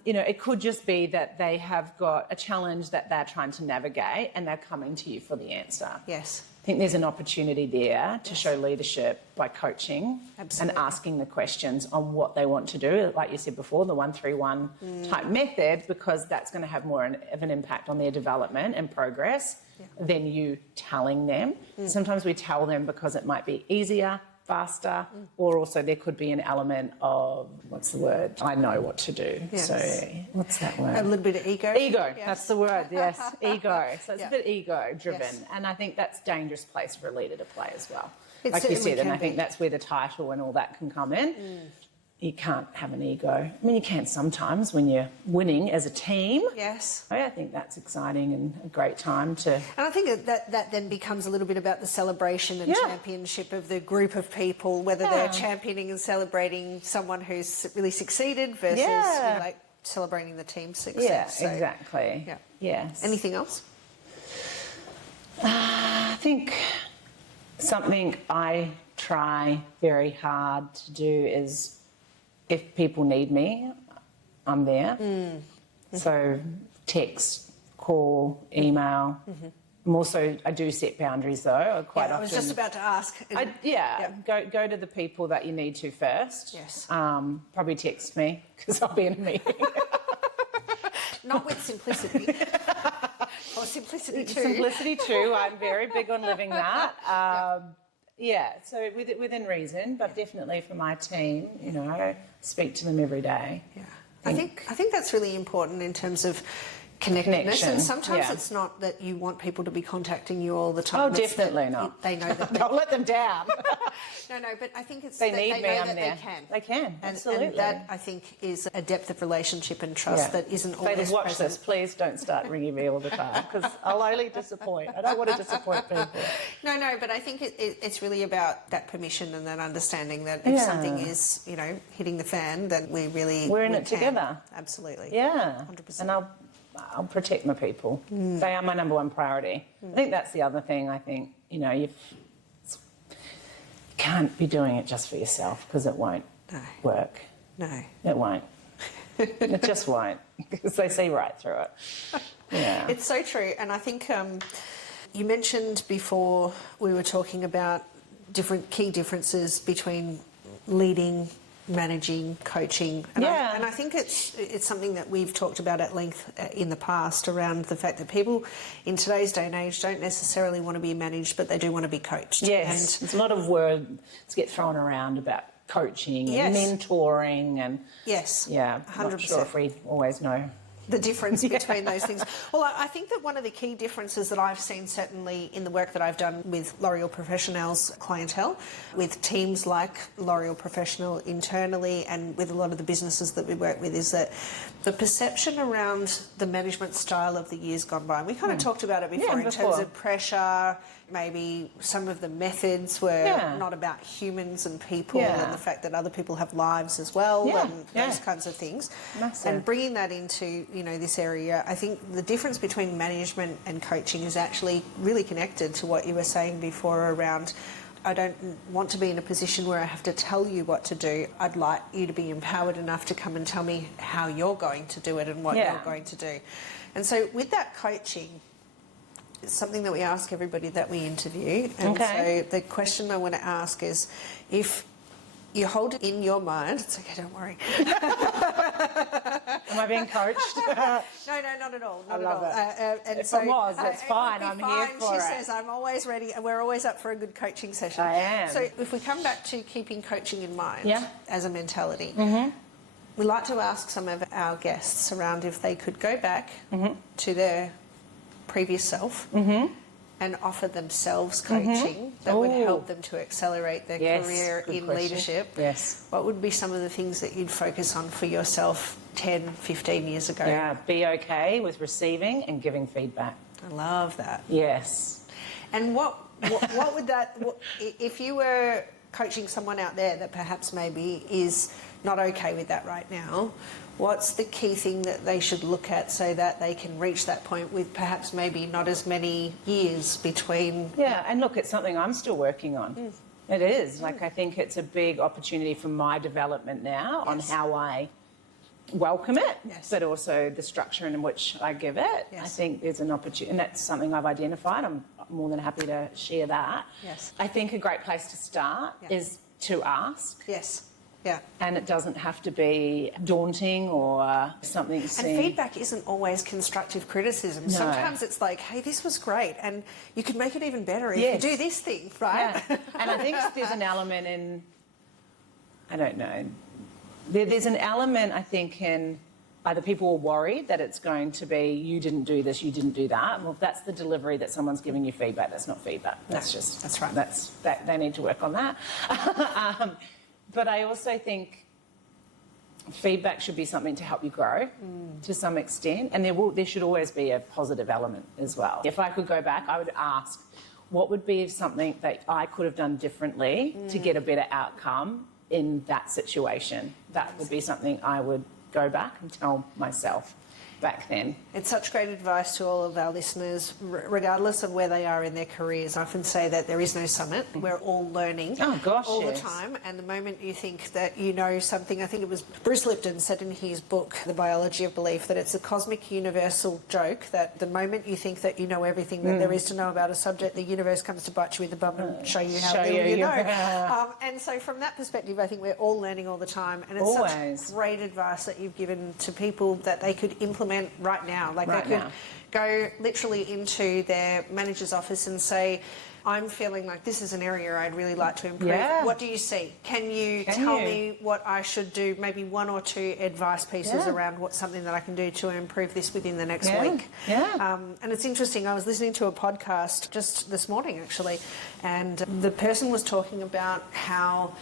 it could just be that they have got a challenge that they're trying to navigate, and they're coming to you for the answer. Yes. I think there's an opportunity there to show leadership by coaching Absolutely. and asking the questions on what they want to do, like you said before, the 1-3-1 type method, because that's going to have more of an impact on their development and progress than you telling them. Sometimes we tell them because it might be easier, faster, or also there could be an element of, what's the word? I know what to do. Yes. So what's that word? A little bit of ego. Ego, Yes. that's the word, yes, ego. So it's a bit ego-driven, Yes. and I think that's a dangerous place for a leader to play as well. It Like you certainly said, and can I think be. that's where the title and all that can come in. You can't have an ego. I mean, you can sometimes when you're winning as a team. Yes. I think that's exciting and a great time to... And I think that then becomes a little bit about the celebration and championship of the group of people, whether they're championing and celebrating someone who's really succeeded versus like celebrating the team's success. Yeah, So, exactly. Yeah. Yes. Anything else? I think something I try very hard to do is, if people need me, I'm there. So text, call, email. I do set boundaries though. Quite often. I was just about to ask. Go to the people that you need to first. Yes. Probably text me because I'll be in a meeting. Not with simplicity. Or simplicity too. Simplicity too. I'm very big on living that. So within reason, but definitely for my team, speak to them every day. Yeah. I think that's really important in terms of connectedness. Connection, And sometimes yeah. it's not that you want people to be contacting you all the time. Oh, It's definitely that not. They know that Don't let them down. No, but I think it's They that need they me, know I'm that there. they can. They can, And absolutely. that, I think, is a depth of relationship and trust that isn't always Ladies, watch present. this. Please don't start ringing me all the time because I'll only disappoint. I don't want to disappoint people. No, but I think it's really about that permission and that understanding that if something is, hitting the fan, then we're in it together. Absolutely. Yeah. 100%. And I'll protect my people. They are my number one priority. I think that's the other thing. I think, you can't be doing it just for yourself because it won't work. No. It won't. It just won't because they see right through it. Yeah. It's so true. And I think you mentioned before we were talking about different key differences between leading, managing, coaching. And I think it's something that we've talked about at length in the past around the fact that people in today's day and age don't necessarily want to be managed, but they do want to be coached. Yes. There's a lot of words get thrown around about coaching and mentoring and... Yes. Yeah. 100%. I'm not sure if we always know the difference between those things. Well, I think that one of the key differences that I've seen certainly in the work that I've done with L'Oreal Professionnel's clientele, with teams like L'Oreal Professional internally and with a lot of the businesses that we work with, is that the perception around the management style of the years gone by, and we kind of talked about it before in terms of pressure, maybe some of the methods were not about humans and people and the fact that other people have lives as well and those kinds of things. Massive. And bringing that into, this area, I think the difference between management and coaching is actually really connected to what you were saying before around, I don't want to be in a position where I have to tell you what to do. I'd like you to be empowered enough to come and tell me how you're going to do it and what you're going to do. And so with that coaching, it's something that we ask everybody that we interview. And so the question I want to ask is, if you hold it in your mind, it's okay, don't worry. Am I being coached? No, not at all. Not I love at all. And If so, I was, that's fine. it would I'm be here fine. for She it. says, I'm always ready, and we're always up for a good coaching session. I am. So if we come back to keeping coaching in mind as a mentality, Mm-hmm. we like to ask some of our guests around if they could go back to their previous self and offer themselves coaching that would help them to accelerate their career in leadership, what would be some of the things that you'd focus on for yourself 10, 15 years ago? Yeah, be okay with receiving and giving feedback. I love that. Yes. And what would that, if you were coaching someone out there that perhaps maybe is not okay with that right now, what's the key thing that they should look at so that they can reach that point with perhaps maybe not as many years between? Yeah, and look, it's something I'm still working on. It is. Like, I think it's a big opportunity for my development now on how I welcome it, but also the structure in which I give it. I think there's an opportunity, and that's something I've identified. I'm more than happy to share that. I think a great place to start is to ask. Yeah. And it doesn't have to be daunting or something. And feedback isn't always constructive criticism. No. Sometimes it's like, hey, this was great, and you could make it even better if you do this thing, right? Yeah. And I think there's an element in, I don't know, there's an element, I think, in either people are worried that it's going to be, you didn't do this, you didn't do that. Well, if that's the delivery that someone's giving you feedback, that's not feedback. That's right. They need to work on that. But I also think feedback should be something to help you grow to some extent, and there should always be a positive element as well. If I could go back, I would ask, what would be something that I could have done differently to get a better outcome in that situation? That would be something I would go back and tell myself back then. It's such great advice to all of our listeners, regardless of where they are in their careers. I often say that there is no summit. We're all learning all the time. And the moment you think that you know something, I think it was Bruce Lipton said in his book, The Biology of Belief, that it's a cosmic universal joke that the moment you think that you know everything that there is to know about a subject, the universe comes to bite you with the bum and show you how little you know. And so from that perspective, I think we're all learning all the time. And it's such great advice that you've given to people that they could implement right now. Like they could go literally into their manager's office and say, I'm feeling like this is an area I'd really like to improve. What do you see? Can you tell me what I should do? Maybe one or two advice pieces around what's something that I can do to improve this within the next week. And it's interesting, I was listening to a podcast just this morning actually, and the person was talking about how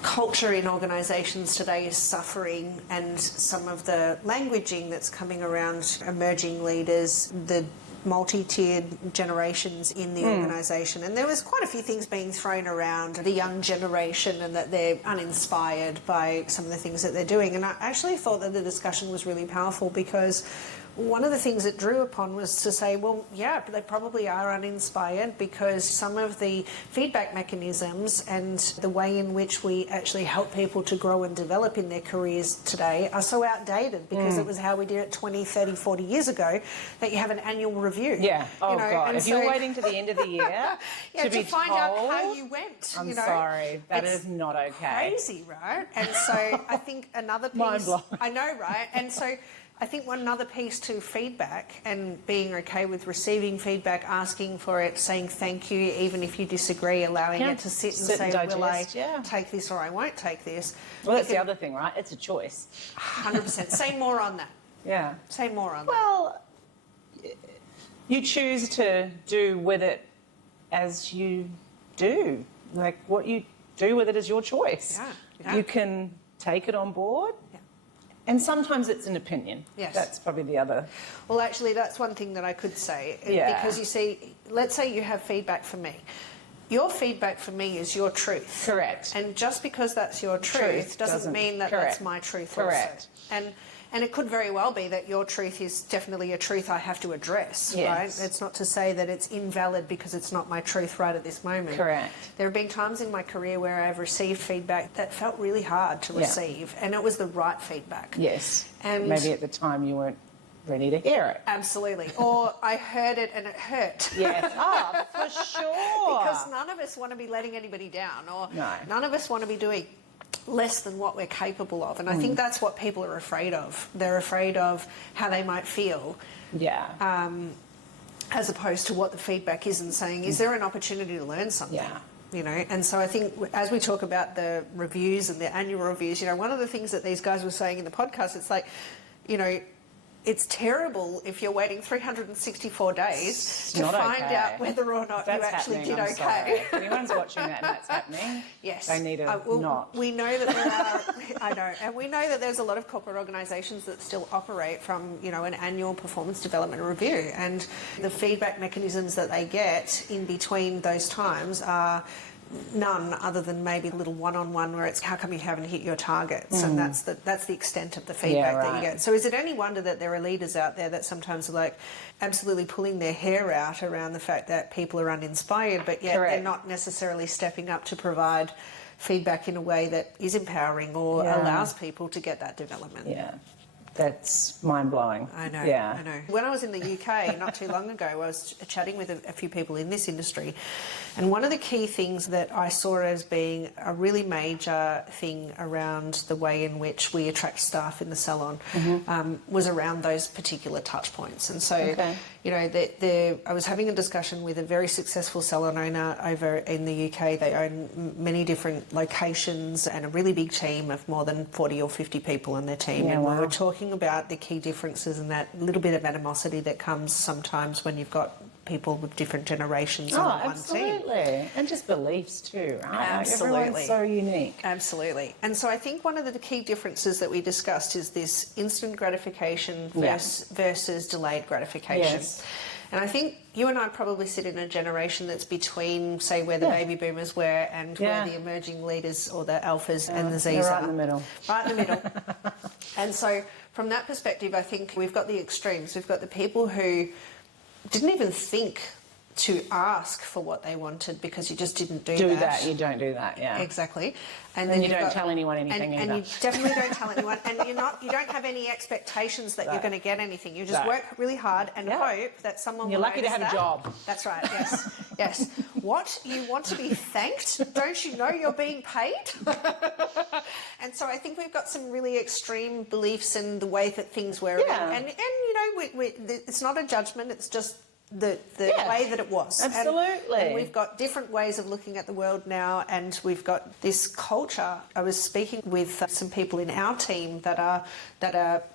culture in organisations today is suffering, and some of the languaging that's coming around emerging leaders, the multi-tiered generations in the organisation. And there was quite a few things being thrown around the young generation and that they're uninspired by some of the things that they're doing. And I actually thought that the discussion was really powerful, because one of the things it drew upon was to say, well, yeah, they probably are uninspired, because some of the feedback mechanisms and the way in which we actually help people to grow and develop in their careers today are so outdated, because it was how we did it 20, 30, 40 years ago, that you have an annual review. God. If you're waiting to the end of the year to find out how you went. I'm sorry. That is not okay. Crazy, right? And so I think another piece... Mind blowing. I know, right? And so I think one other piece to feedback, and being okay with receiving feedback, asking for it, saying thank you, even if you disagree, allowing it to sit and say, will I take this or I won't take this. Well, that's the other thing, right? It's a choice. 100%. Say more on that. Yeah. Say more on that. Well, you choose to do with it as you do. Like, what you do with it is your choice. You can take it on board. And sometimes it's an opinion. That's probably the other. Well, actually, that's one thing that I could say. Because you see, let's say you have feedback from me. Your feedback for me is your truth. Correct. And just because that's your truth doesn't mean that that's my truth also. And it could very well be that your truth is definitely a truth I have to address, right? It's not to say that it's invalid because it's not my truth right at this moment. Correct. There have been times in my career where I've received feedback that felt really hard to receive, and it was the right feedback. And maybe at the time you weren't ready to hear it. Absolutely. Or I heard it and it hurt. For sure. Because none of us want to be letting anybody down, or none of us want to be doing less than what we're capable of. And I think that's what people are afraid of. They're afraid of how they might feel. As opposed to what the feedback is, and saying, is there an opportunity to learn something? You know, and so I think as we talk about the reviews and the annual reviews, you know, one of the things that these guys were saying in the podcast, it's like, you know, it's terrible if you're waiting 364 days to not find okay. out whether or not you That's actually happening, did I'm okay. sorry. If anyone's watching that and that's happening, Yes. they need to Well, not. We know that there are, I know, and we know that there's a lot of corporate organisations that still operate from, you know, an annual performance development review, and the feedback mechanisms that they get in between those times are none other than maybe a little one-on-one where it's how come you haven't hit your targets, and that's the extent of the feedback that you get. So is it any wonder that there are leaders out there that sometimes are like absolutely pulling their hair out around the fact that people are uninspired, but yet Correct. they're not necessarily stepping up to provide feedback in a way that is empowering or allows people to get that development? Yeah, that's mind-blowing. I know, Yeah. I know. When I was in the UK not too long ago, I was chatting with a few people in this industry, and one of the key things that I saw as being a really major thing around the way in which we attract staff in the salon was around those particular touch points. And so, you know, I was having a discussion with a very successful salon owner over in the UK. They own many different locations and a really big team of more than 40 or 50 people on their team. Yeah, and wow. we were talking about the key differences and that little bit of animosity that comes sometimes when you've got people with different generations on one team. Absolutely. And just beliefs too, right? Like, Absolutely. everyone's so unique. Absolutely. And so I think one of the key differences that we discussed is this instant gratification versus delayed gratification. Yes. And I think you and I probably sit in a generation that's between, say, where the baby boomers were and where the emerging leaders or the alphas and the Zs They're are. right in the middle. Right in the middle. And so from that perspective, I think we've got the extremes. We've got the people who didn't even think to ask for what they wanted because you just didn't do that. You don't do that, yeah. Exactly. And then you you've don't got- tell anyone anything and either. you definitely don't tell anyone, and you don't have any expectations that you're going to get anything. You just work really hard and hope that someone You're will lucky to notice have a that. job. That's right. Yes, yes. What, you want to be thanked? Don't you know you're being paid? And so I think we've got some really extreme beliefs in the way that things were, Yeah. and you know, it's not a judgment. It's just the way that it was. Absolutely. And we've got different ways of looking at the world now, and we've got this culture. I was speaking with some people in our team that are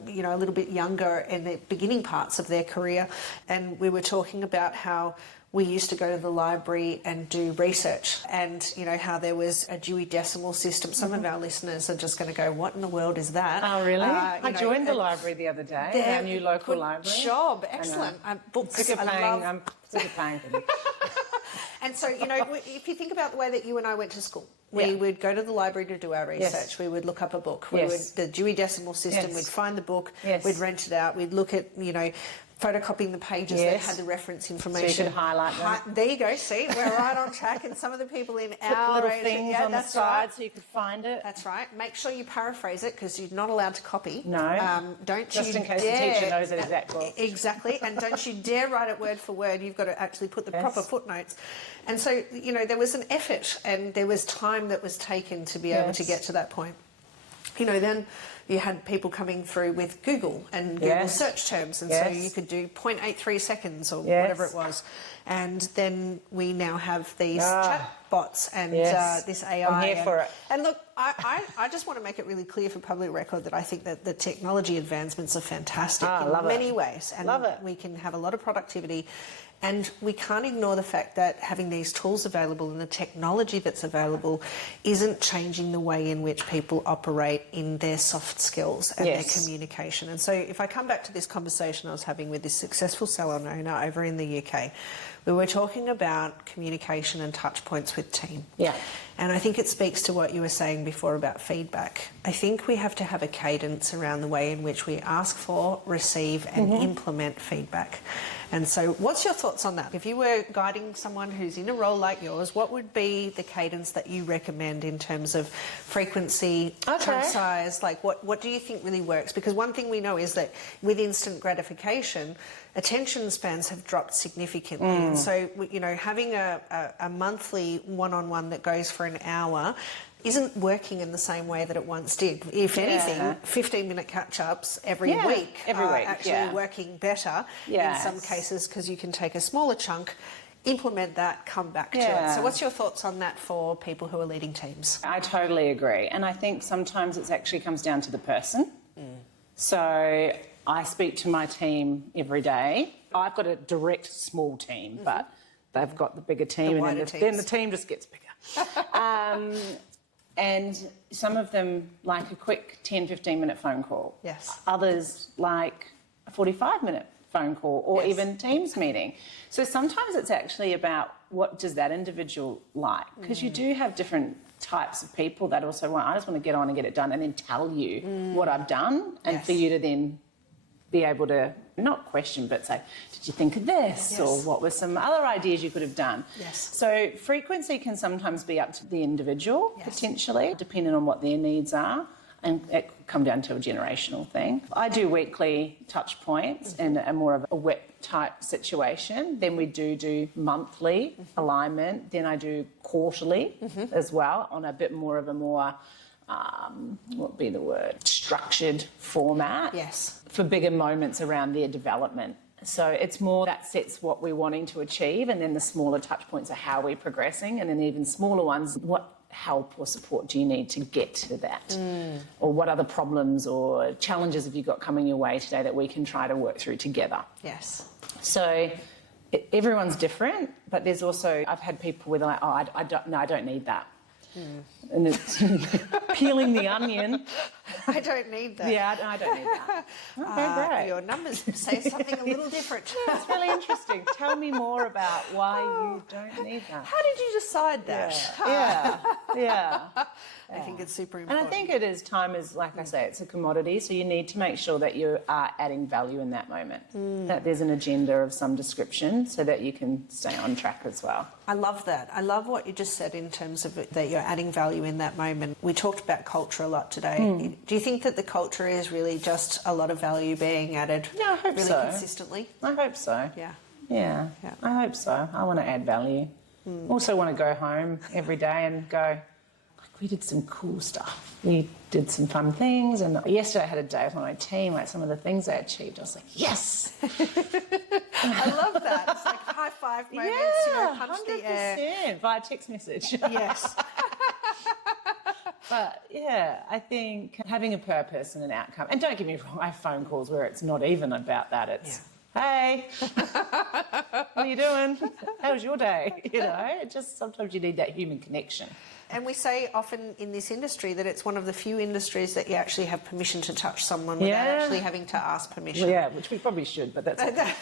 you know, a little bit younger in the beginning parts of their career, and we were talking about how we used to go to the library and do research, and you know how there was a Dewey Decimal System. Some of our listeners are just going to go, "What in the world is that?" Oh, really? You I know, joined the library the other day, our new local good library. job, excellent. Books, Sick of I paying, love. I'm sick of paying for them. And so, you know, if you think about the way that you and I went to school, we would go to the library to do our research. Yes. We would look up a book. Yes. The Dewey Decimal System. Yes. We'd find the book. Yes. We'd rent it out. We'd look at, you know, photocopying the pages that Yes. had the reference So information. you could highlight them. There you go. See, we're right on track. And some of the people in Put our little age- things yeah, on the that's side right. so you could find it. That's right. Make sure you paraphrase it because you're not allowed to copy. No. Don't Just you in case dare. the teacher knows it exactly. Exactly. And don't you dare write it word for word. You've got to actually put the proper footnotes. And so, you know, there was an effort and there was time that was taken to be able to get to that point. You know, then you had people coming through with Google and Google search terms, and so you could do 0.83 seconds or whatever it was. And then we now have these chat bots and this AI. I'm here for it. And look, I just want to make it really clear for public record that I think that the technology advancements are fantastic in many ways. And we can have a lot of productivity. And we can't ignore the fact that having these tools available and the technology that's available isn't changing the way in which people operate in their soft skills and their communication. And so if I come back to this conversation I was having with this successful salon owner over in the UK, we were talking about communication and touch points with team. Yeah. And I think it speaks to what you were saying before about feedback. I think we have to have a cadence around the way in which we ask for, receive and implement feedback. And so what's your thoughts on that? If you were guiding someone who's in a role like yours, what would be the cadence that you recommend in terms of frequency, chunk size? Like what do you think really works? Because one thing we know is that with instant gratification, attention spans have dropped significantly. And so, you know, having a monthly one-on-one that goes for an hour isn't working in the same way that it once did. If anything, 15-minute catch-ups every week are actually working better in some cases because you can take a smaller chunk, implement that, come back to it. So what's your thoughts on that for people who are leading teams? I totally agree. And I think sometimes it actually comes down to the person. So I speak to my team every day. I've got a direct small team, but they've got the bigger team, and then the team just gets bigger. And some of them like a quick 10, 15-minute phone call. Yes. Others like a 45-minute phone call or even Teams meeting. So sometimes it's actually about what does that individual like, because you do have different types of people that also want, I just want to get on and get it done and then tell you what I've done, and for you to then be able to not question but say, did you think of this, or what were some other ideas you could have done? So frequency can sometimes be up to the individual potentially, depending on what their needs are, and it could come down to a generational thing. I do weekly touch points in a more of a whip type situation. Then we do monthly alignment. Then I do quarterly as well, on a bit more of a more what would be the word, structured format for bigger moments around their development. So it's more that sets what we're wanting to achieve, and then the smaller touch points are how we're progressing, and then the even smaller ones, what help or support do you need to get to that? Or what other problems or challenges have you got coming your way today that we can try to work through together? So everyone's different, but there's also, I've had people with like, oh, I don't need that. And it's peeling the onion. I don't need that. Yeah, I don't need that. Okay, great. Your numbers say something a little different. It's really interesting. Tell me more about why you don't need that. How did you decide that? Yeah. I think it's super important. And I think it is, time is, like I say, it's a commodity, so you need to make sure that you are adding value in that moment, that there's an agenda of some description so that you can stay on track as well. I love that. I love what you just said in terms of that you're adding value in that moment. We talked about culture a lot today. Do you think that the culture is really just a lot of value being added I hope really so. consistently? I hope so. Yeah. I hope so. I want to add value. Also want to go home every day and go, we did some cool stuff. We did some fun things, and yesterday I had a day with my team, like some of the things they achieved. I was like, yes! I love that. It's like high-five moments, punch 100%, the air. via text message. Yes. But, I think having a purpose and an outcome, and don't get me wrong, I have phone calls where it's not even about that. It's, hey, what are you doing? How was your day? Just sometimes you need that human connection. And we say often in this industry that it's one of the few industries that you actually have permission to touch someone without actually having to ask permission. Yeah, which we probably should, but that's okay.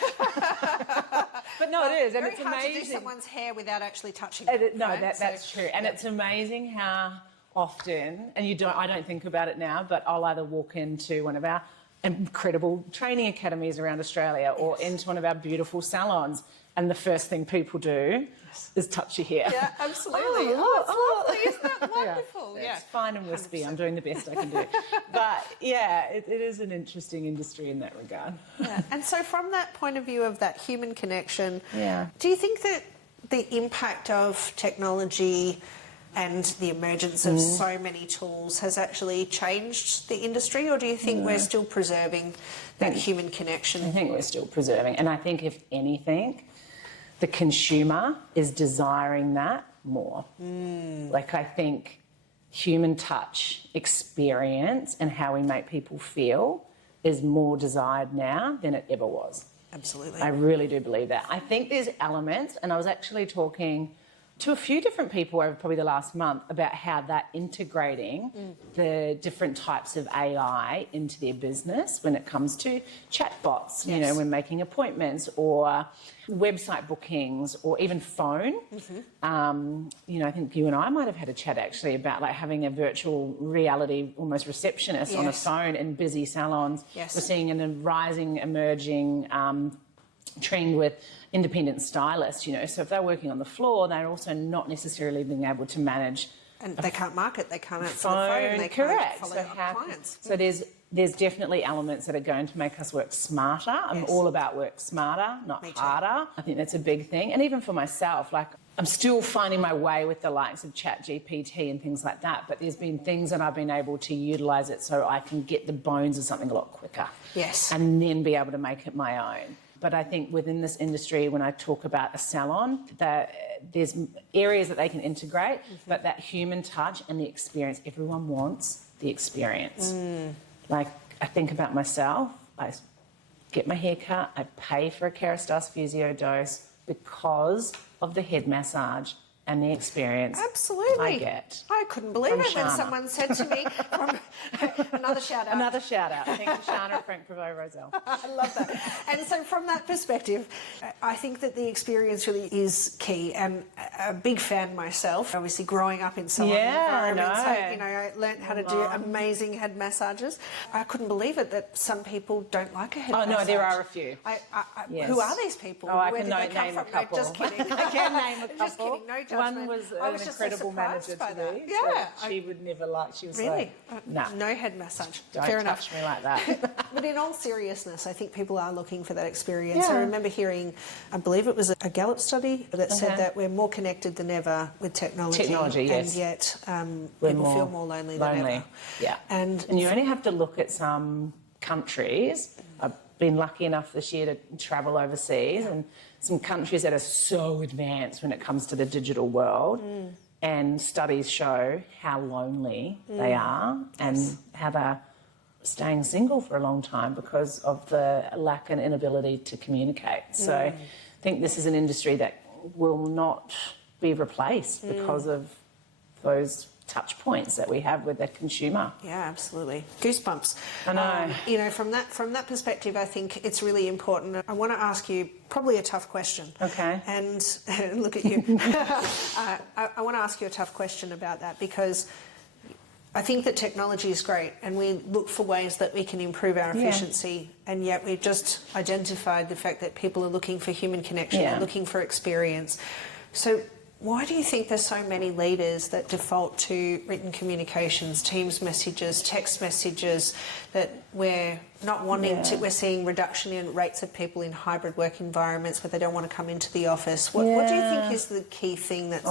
But no, it is, and very it's hard amazing. to do someone's hair without actually touching it. No, that's true, and it's amazing how often, and I don't think about it now, but I'll either walk into one of our incredible training academies around Australia or into one of our beautiful salons, and the first thing people do is touch your hair. Yeah, absolutely. Oh, it's lovely. Isn't that wonderful? It's fine and wispy. 100%. I'm doing the best I can do. But, it is an interesting industry in that regard. Yeah. And so from that point of view of that human connection, Yeah. do you think that the impact of technology and the emergence of so many tools has actually changed the industry, or do you think we're still preserving that human connection? I think we're still preserving. And I think, if anything, the consumer is desiring that more. Like, I think human touch experience and how we make people feel is more desired now than it ever was. Absolutely. I really do believe that. I think there's elements, and I was actually talking to a few different people over probably the last month about how they're integrating the different types of AI into their business when it comes to chatbots, when making appointments, or website bookings, or even phone. I think you and I might have had a chat actually about like having a virtual reality almost receptionist on a phone in busy salons. We're seeing a rising, emerging trend with independent stylists, so if they're working on the floor, they're also not necessarily being able to manage. And they can't market, they can't answer the phone, they can't follow clients. So there's definitely elements that are going to make us work smarter. I'm all about work smarter, not harder. I think that's a big thing. And even for myself, like, I'm still finding my way with the likes of ChatGPT and things like that, but there's been things that I've been able to utilise it so I can get the bones of something a lot quicker. And then be able to make it my own. But I think within this industry, when I talk about a salon, that there's areas that they can integrate, but that human touch and the experience, everyone wants the experience. Like, I think about myself, I get my hair cut, I pay for a Kerastase physio dose because of the head massage and the experience Absolutely. I get. I couldn't believe From it when Shana. someone said to me, another shout out. Another shout out. Thank you, Shana and Frank Prevost-Roselle. I love that. And so from that perspective, I think that the experience really is key, and a big fan myself, obviously growing up in salon environments. I know. So, you know, I learned how to do amazing head massages. I couldn't believe it that some people don't like a head massage. Oh, no, there are a few. Yes. Who are these people? Oh, I Where can did they come name from? a couple. No, just kidding. I can name a couple. Just kidding, no judgment. One was I an was just so incredible surprised manager by to that. me. Yeah. So she would never like, she was Really? like, no, No head massage. don't Fair touch enough. me like that. But in all seriousness, I think people are looking for that experience. Yeah. I remember hearing, I believe it was a Gallup study that said Okay. that we're more connected than ever with technology. Technology, yes. And yet We're people feel more lonely than ever. Yeah. And you only have to look at some countries. I've been lucky enough this year to travel overseas, and some countries that are so advanced when it comes to the digital world. And studies show how lonely they are and how they're staying single for a long time because of the lack and inability to communicate. So I think this is an industry that will not be replaced because of those touch points that we have with the consumer. yeah, absolutely. Goosebumps. I know. You know, from that perspective, I think it's really important. I want to ask you probably a tough question. Okay. And look at you. I want to ask you a tough question about that, because I think that technology is great and we look for ways that we can improve our efficiency, and yet we've just identified the fact that people are looking for human connection, Yeah. they're looking for experience. So why do you think there's so many leaders that default to written communications, Teams messages, text messages, that we're not wanting to, we're seeing reduction in rates of people in hybrid work environments where they don't want to come into the office? What do you think is the key thing that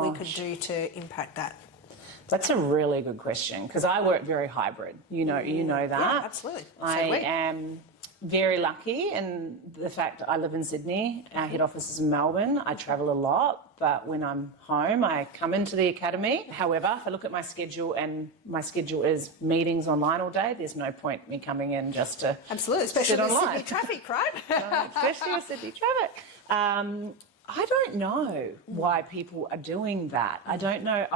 we could do to impact that? That's a really good question, because I work very hybrid. You know that. Yeah, absolutely. So I do we. am very lucky in the fact that I live in Sydney. Our head office is in Melbourne. I travel a lot, but when I'm home, I come into the academy. However, if I look at my schedule and my schedule is meetings online all day, there's no point me coming in just to Absolutely, especially sit with online. Sydney traffic, right? Especially with Sydney traffic. I don't know why people are doing that. I don't know.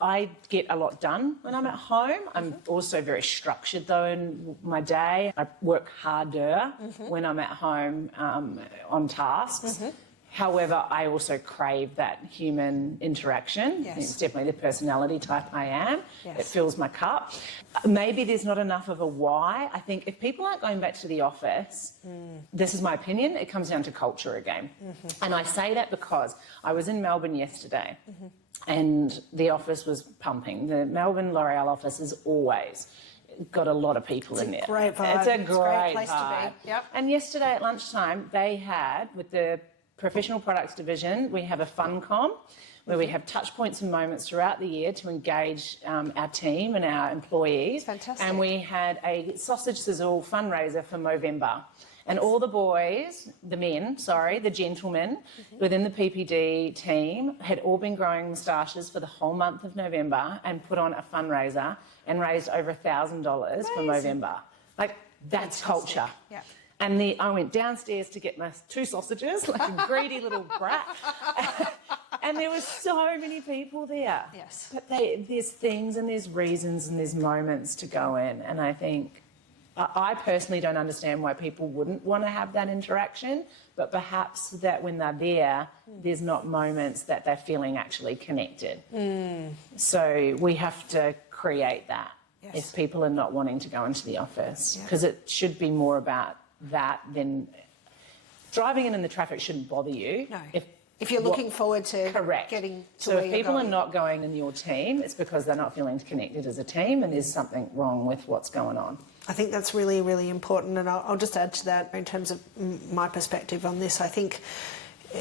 I get a lot done when I'm at home. I'm also very structured, though, in my day. I work harder when I'm at home on tasks. However, I also crave that human interaction. Yes. It's definitely the personality type I am. Yes. It fills my cup. Maybe there's not enough of a why. I think if people aren't going back to the office, this is my opinion, it comes down to culture again. And I say that because I was in Melbourne yesterday. And the office was pumping. The Melbourne L'Oreal office is always got a lot of people in there. Great vibe. It's a It's a great great place to vibe. be. Yep. And yesterday at lunchtime, they had, with the professional products division, we have a fun com where we have touch points and moments throughout the year to engage our team and our employees. Fantastic. And we had a sausage sizzle fundraiser for Movember. And all the boys, the gentlemen within the PPD team had all been growing moustaches for the whole month of November and put on a fundraiser and raised over $1,000 for Movember. Like, that's culture. Yeah. And I went downstairs to get my 2 sausages, like a greedy little brat. And there were so many people there. Yes. But there's things and there's reasons and there's moments to go in. And I think, I personally don't understand why people wouldn't want to have that interaction, but perhaps that when they're there, there's not moments that they're feeling actually connected. So we have to create that if people are not wanting to go into the office, because it should be more about that than driving in the traffic shouldn't bother you. No. If you're looking forward to Correct. getting to so where if you're people going. are not going in your team, it's because they're not feeling connected as a team and there's something wrong with what's going on. I think that's really, really important, and I'll just add to that in terms of my perspective on this. I think,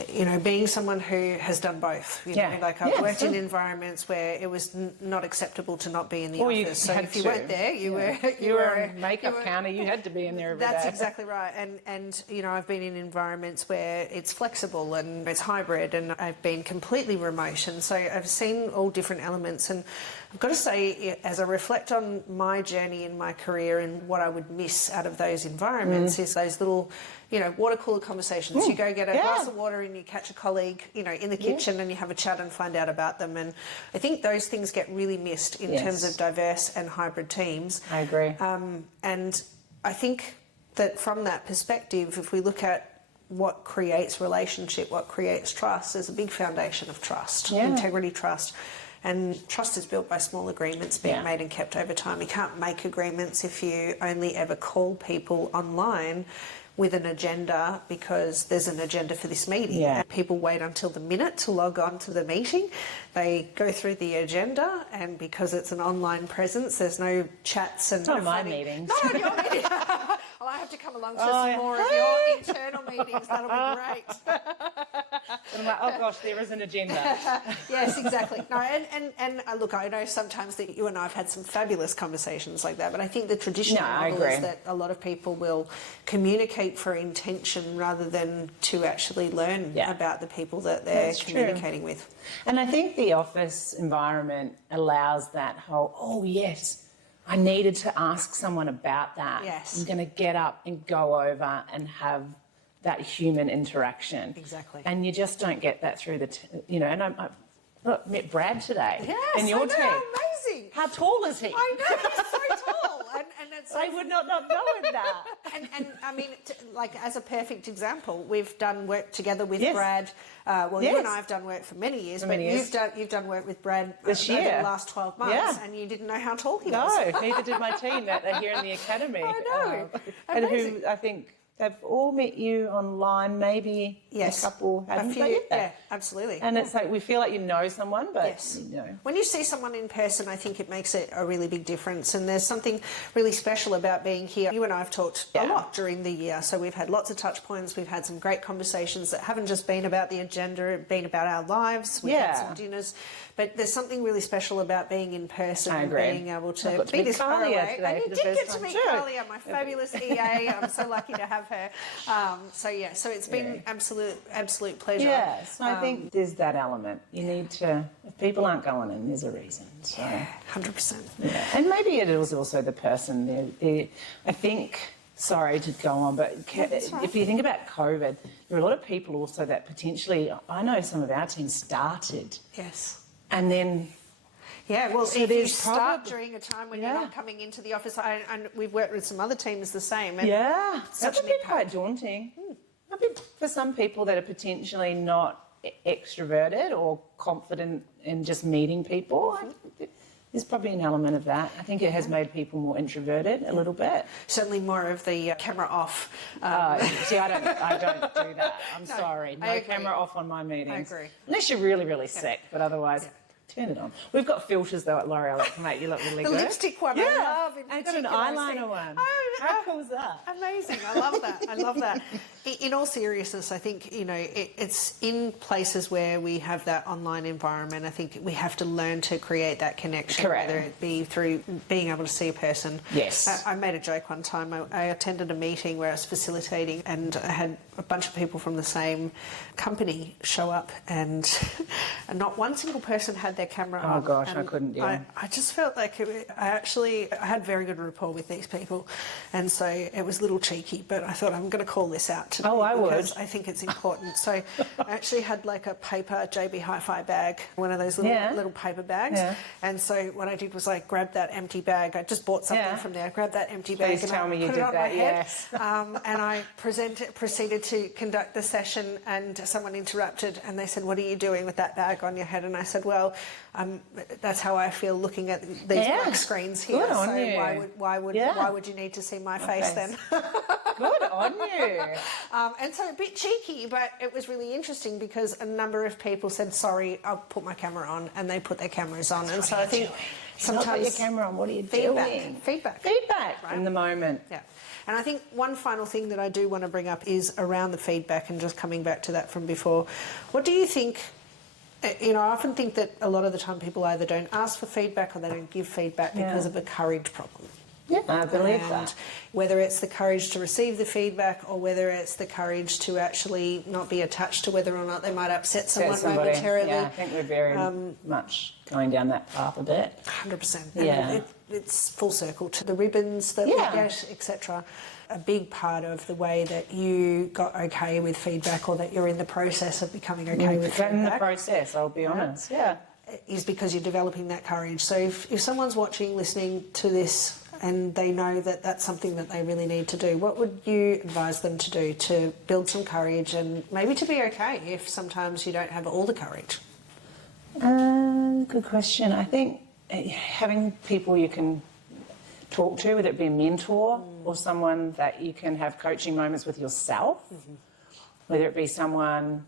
you know, being someone who has done both, you know, like I've worked in environments where it was not acceptable to not be in the office. So if you weren't there, you were a makeup counter, you had to be in there every day. That's exactly right. And you know, I've been in environments where it's flexible and it's hybrid, and I've been completely remote, and so I've seen all different elements. And I've got to say, as I reflect on my journey in my career and what I would miss out of those environments is those little, water cooler conversations. You go get a glass of water and you catch a colleague, in the kitchen and you have a chat and find out about them. And I think those things get really missed in terms of diverse and hybrid teams. I agree. And I think that from that perspective, if we look at what creates relationship, what creates trust, there's a big foundation of trust, integrity, trust. And trust is built by small agreements being made and kept over time. You can't make agreements if you only ever call people online with an agenda because there's an agenda for this meeting. Yeah. And people wait until the minute to log on to the meeting. They go through the agenda, and because it's an online presence, there's no chats and Not my meetings. Not on your meeting. Well, I have to come along to some more of your internal meetings. That'll be great. And I'm like, oh gosh, there is an agenda. Yes, exactly. No, and look, I know sometimes that you and I have had some fabulous conversations like that, but I think the traditional model is that a lot of people will communicate for intention rather than to actually learn about the people that they're communicating with. And I think the office environment allows that whole, oh yes, I needed to ask someone about that. Yes. I'm going to get up and go over and have that human interaction. Exactly. And you just don't get that through the, and I met Brad today. Yes, in your I know, team. amazing. How tall is he? I know, he's so tall. And it's I would not know that. And I mean, like as a perfect example, we've done work together with Brad. You and I have done work for many years, you've done work with Brad this year, over the last 12 months, and you didn't know how tall he was. No, neither did my team that are here in the academy. I know, and who I think they've all met you online, maybe a couple haven't. A few, yeah, absolutely. And it's like we feel like you know someone, but when you see someone in person, I think it makes it a really big difference. And there's something really special about being here. You and I have talked a lot during the year, so we've had lots of touch points. We've had some great conversations that haven't just been about the agenda, been about our lives. We've had some dinners. But there's something really special about being in person and being able to be this far away. Today and you did get to meet Carlia, my fabulous EA. I'm so lucky to have her. So it's been absolute pleasure. Yeah, so I think there's that element. You need to, if people aren't going in, there's a reason. So. 100%. Yeah, and maybe it is also the person. I think, sorry to go on, but if you think about COVID, there are a lot of people also that potentially, I know some of our teams started. Yes. And then... Yeah, well, so if you start during a time when you're not coming into the office, and we've worked with some other teams the same. And that would be quite daunting. I think for some people that are potentially not extroverted or confident in just meeting people, there's probably an element of that. I think it has made people more introverted a little bit. Certainly more of the camera off. See, I don't do that. I'm sorry. No camera off on my meetings. I agree. Unless you're really, really sick, but otherwise... Turn it on. We've got filters though at L'Oreal that can make you look really good. The lipstick one, I love. I've got an eyeliner one. How cool is that? Amazing. I love that. I love that. In all seriousness, I think, it's in places where we have that online environment, I think we have to learn to create that connection, Correct. whether it be through being able to see a person. Yes. I made a joke one time. I attended a meeting where I was facilitating and I had a bunch of people from the same company show up and not one single person had their camera on. Oh gosh, and I couldn't do it. I just felt like I had very good rapport with these people, and so it was a little cheeky, but I thought I'm going to call this out today. Oh, I would. Because I think it's important. So I actually had like a paper JB Hi-Fi bag, one of those little paper bags, and so what I did was I grabbed that empty bag. I just bought something from there. Grabbed that empty bag and tell me you put did it on that, my head, yes. and I proceeded to conduct the session, and someone interrupted and they said, "What are you doing with that bag on your head?" And I said, "Well, that's how I feel looking at these black screens here. Good on so you. why would you need to see my face then?" Good on you. And so a bit cheeky, but it was really interesting because a number of people said, "Sorry, I'll put my camera on," and they put their cameras on. And so I think sometimes your camera on. What are you doing? Feedback right? In the moment. Yeah. And I think one final thing that I do want to bring up is around the feedback, and just coming back to that from before. What do you think? I often think that a lot of the time people either don't ask for feedback or they don't give feedback because of a courage problem. Yeah, I believe And that. whether it's the courage to receive the feedback or whether it's the courage to actually not be attached to whether or not they might upset someone Somebody. momentarily. Yeah, I think we're very much going down that path a bit. 100%. Yeah. And it's full circle to the ribbons that Yeah. we get, etc. A big part of the way that you got okay with feedback, or that you're in the process of becoming okay with In the feedback, process, I'll be honest. Yeah. is because you're developing that courage. So if someone's watching, listening to this, and they know that that's something that they really need to do, what would you advise them to do to build some courage and maybe to be okay if sometimes you don't have all the courage? Good question. I think having people you can talk to, whether it be a mentor or someone that you can have coaching moments with yourself, whether it be someone,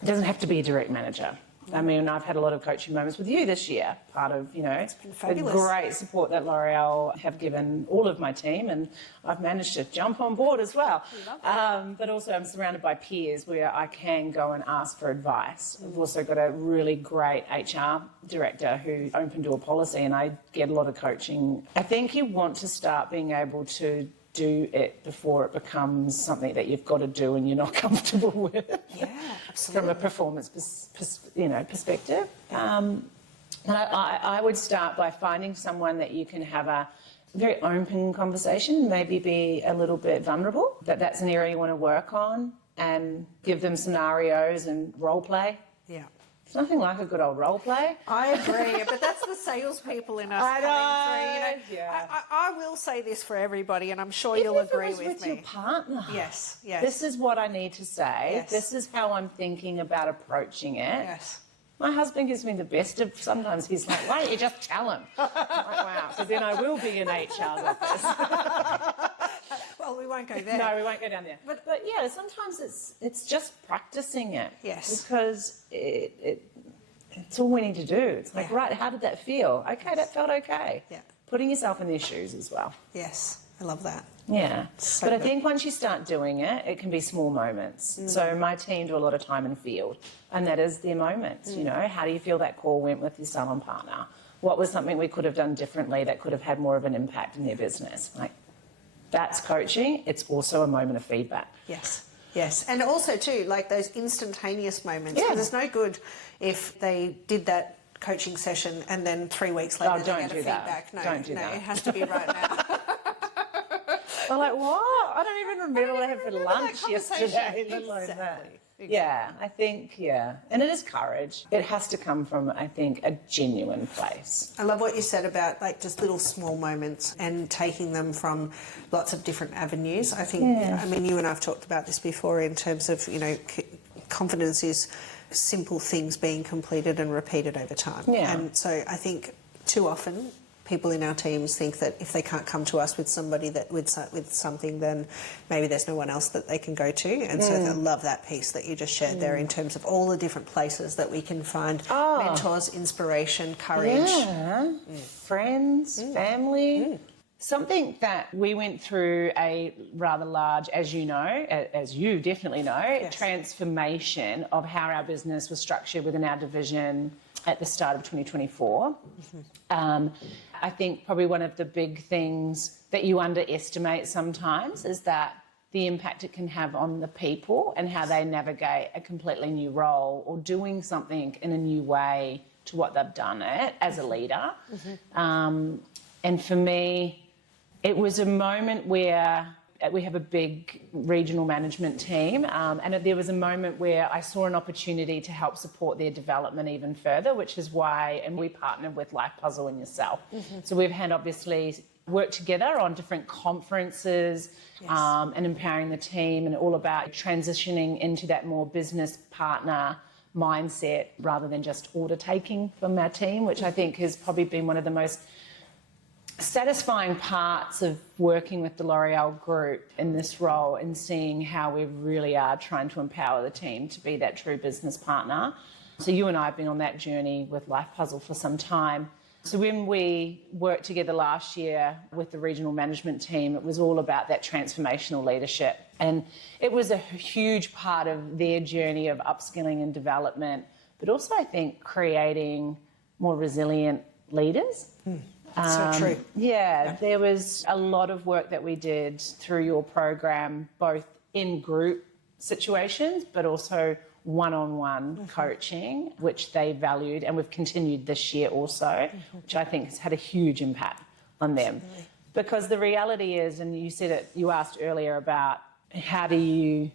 it doesn't have to be a direct manager. I mean, I've had a lot of coaching moments with you this year, part of, been the fabulous. great support that L'Oreal have given all of my team, and I've managed to jump on board as well. But also I'm surrounded by peers where I can go and ask for advice. I've also got a really great HR director who's open door policy, and I get a lot of coaching. I think you want to start being able to do it before it becomes something that you've got to do and you're not comfortable with. Yeah, absolutely. From a performance perspective. And I would start by finding someone that you can have a very open conversation, maybe be a little bit vulnerable, that's an area you want to work on, and give them scenarios and role play. Yeah. It's nothing like a good old role play. I agree, but that's the salespeople in us I coming through. know, yeah. I will say this for everybody, and I'm sure Even you'll if it agree was with me. your partner. Yes, yes. This is what I need to say. Yes. This is how I'm thinking about approaching it. Yes. My husband gives me the best of, sometimes he's like, why don't you just tell him? I'm like, wow, because then I will be in HR's office. Well, we won't go there. No, we won't go down there. But yeah, sometimes it's just practicing it. Yes. Because it's all we need to do. It's like, Yeah. right, how did that feel? Okay, that felt okay. Yeah. Putting yourself in their shoes as well. Yes, I love that. Yeah. So but I good. think once you start doing it, it can be small moments. So my team do a lot of time in field, and that is their moments. How do you feel that call went with your salon partner? What was something we could have done differently that could have had more of an impact in their business? Like, that's coaching. It's also a moment of feedback. Yes. Yes, and also too, like those instantaneous moments. Yeah. Because it's no good if they did that coaching session and then 3 weeks later they don't get a do that. feedback. No, Don't do no, that. it has to be right now. I'm like, what? I don't even remember what I had for remember that lunch conversation. yesterday. let alone that. Exactly. Yeah, I think, and it is courage. It has to come from, I think, a genuine place. I love what you said about like just little small moments and taking them from lots of different avenues. I think, I mean, you and I have talked about this before in terms of, confidence is simple things being completed and repeated over time. Yeah. And so I think too often people in our teams think that if they can't come to us with somebody that with something, then maybe there's no one else that they can go to. And so I love that piece that you just shared there in terms of all the different places that we can find mentors, inspiration, courage. Yeah, friends, family. Something that we went through a rather large, as you know, as you definitely know, transformation of how our business was structured within our division at the start of 2024. I think probably one of the big things that you underestimate sometimes is that the impact it can have on the people and how they navigate a completely new role or doing something in a new way to what they've done it as a leader. And for me, it was a moment where we have a big regional management team, and there was a moment where I saw an opportunity to help support their development even further, which is why, and we partnered with Life Puzzle and yourself. So we've had obviously worked together on different conferences and empowering the team, and all about transitioning into that more business partner mindset rather than just order taking from our team, which I think has probably been one of the most satisfying parts of working with the L'Oreal Group in this role and seeing how we really are trying to empower the team to be that true business partner. So you and I have been on that journey with Life Puzzle for some time. So when we worked together last year with the regional management team, it was all about that transformational leadership. And it was a huge part of their journey of upskilling and development, but also I think creating more resilient leaders. So true. Yeah, there was a lot of work that we did through your program, both in group situations, but also one-on-one coaching, which they valued, and we've continued this year also, which I think has had a huge impact on them. Absolutely. Because the reality is, and you said it, you asked earlier about how do you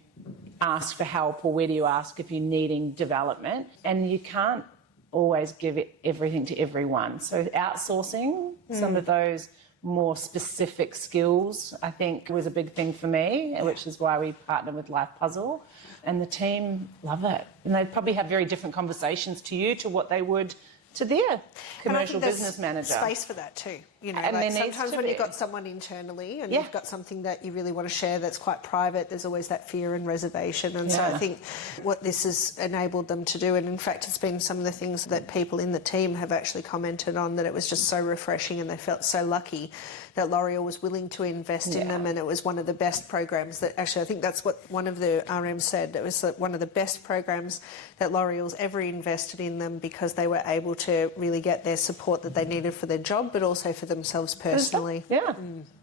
ask for help, or where do you ask if you're needing development, and you can't always give everything to everyone. So outsourcing some of those more specific skills, I think, was a big thing for me, which is why we partnered with Life Puzzle. And the team love it. And they probably have very different conversations to you to what they would to their commercial business manager. Space for that too. You know, And like there needs sometimes to when be. you've got someone internally and Yeah. you've got something that you really want to share that's quite private, there's always that fear and reservation. And so I Yeah. think what this has enabled them to do, and in fact it's been some of the things that people in the team have actually commented on, that it was just so refreshing and they felt so lucky that L'Oreal was willing to invest in them, and it was one of the best programs that, actually I think that's what one of the RMs said, it was one of the best programs that L'Oreal's ever invested in them, because they were able to really get their support that they needed for their job, but also for themselves personally. Yeah.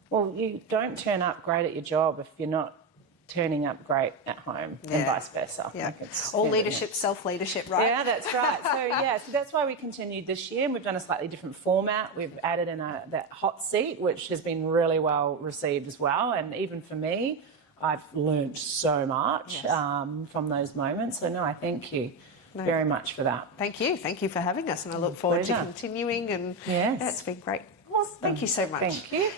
Well, you don't turn up great at your job if you're not turning up great at home, and Yeah. vice versa. Yeah. Like it's, All yeah, leadership, self-leadership, right? Yeah, that's right. So that's why we continued this year, and we've done a slightly different format. We've added in that hot seat, which has been really well received as well. And even for me, I've learned so much from those moments. So no, I thank you very much for that. Thank you for having us, and I look forward to Pleasure. continuing, and Yes. yeah, it's been great. Well, thank you so much. Thank you.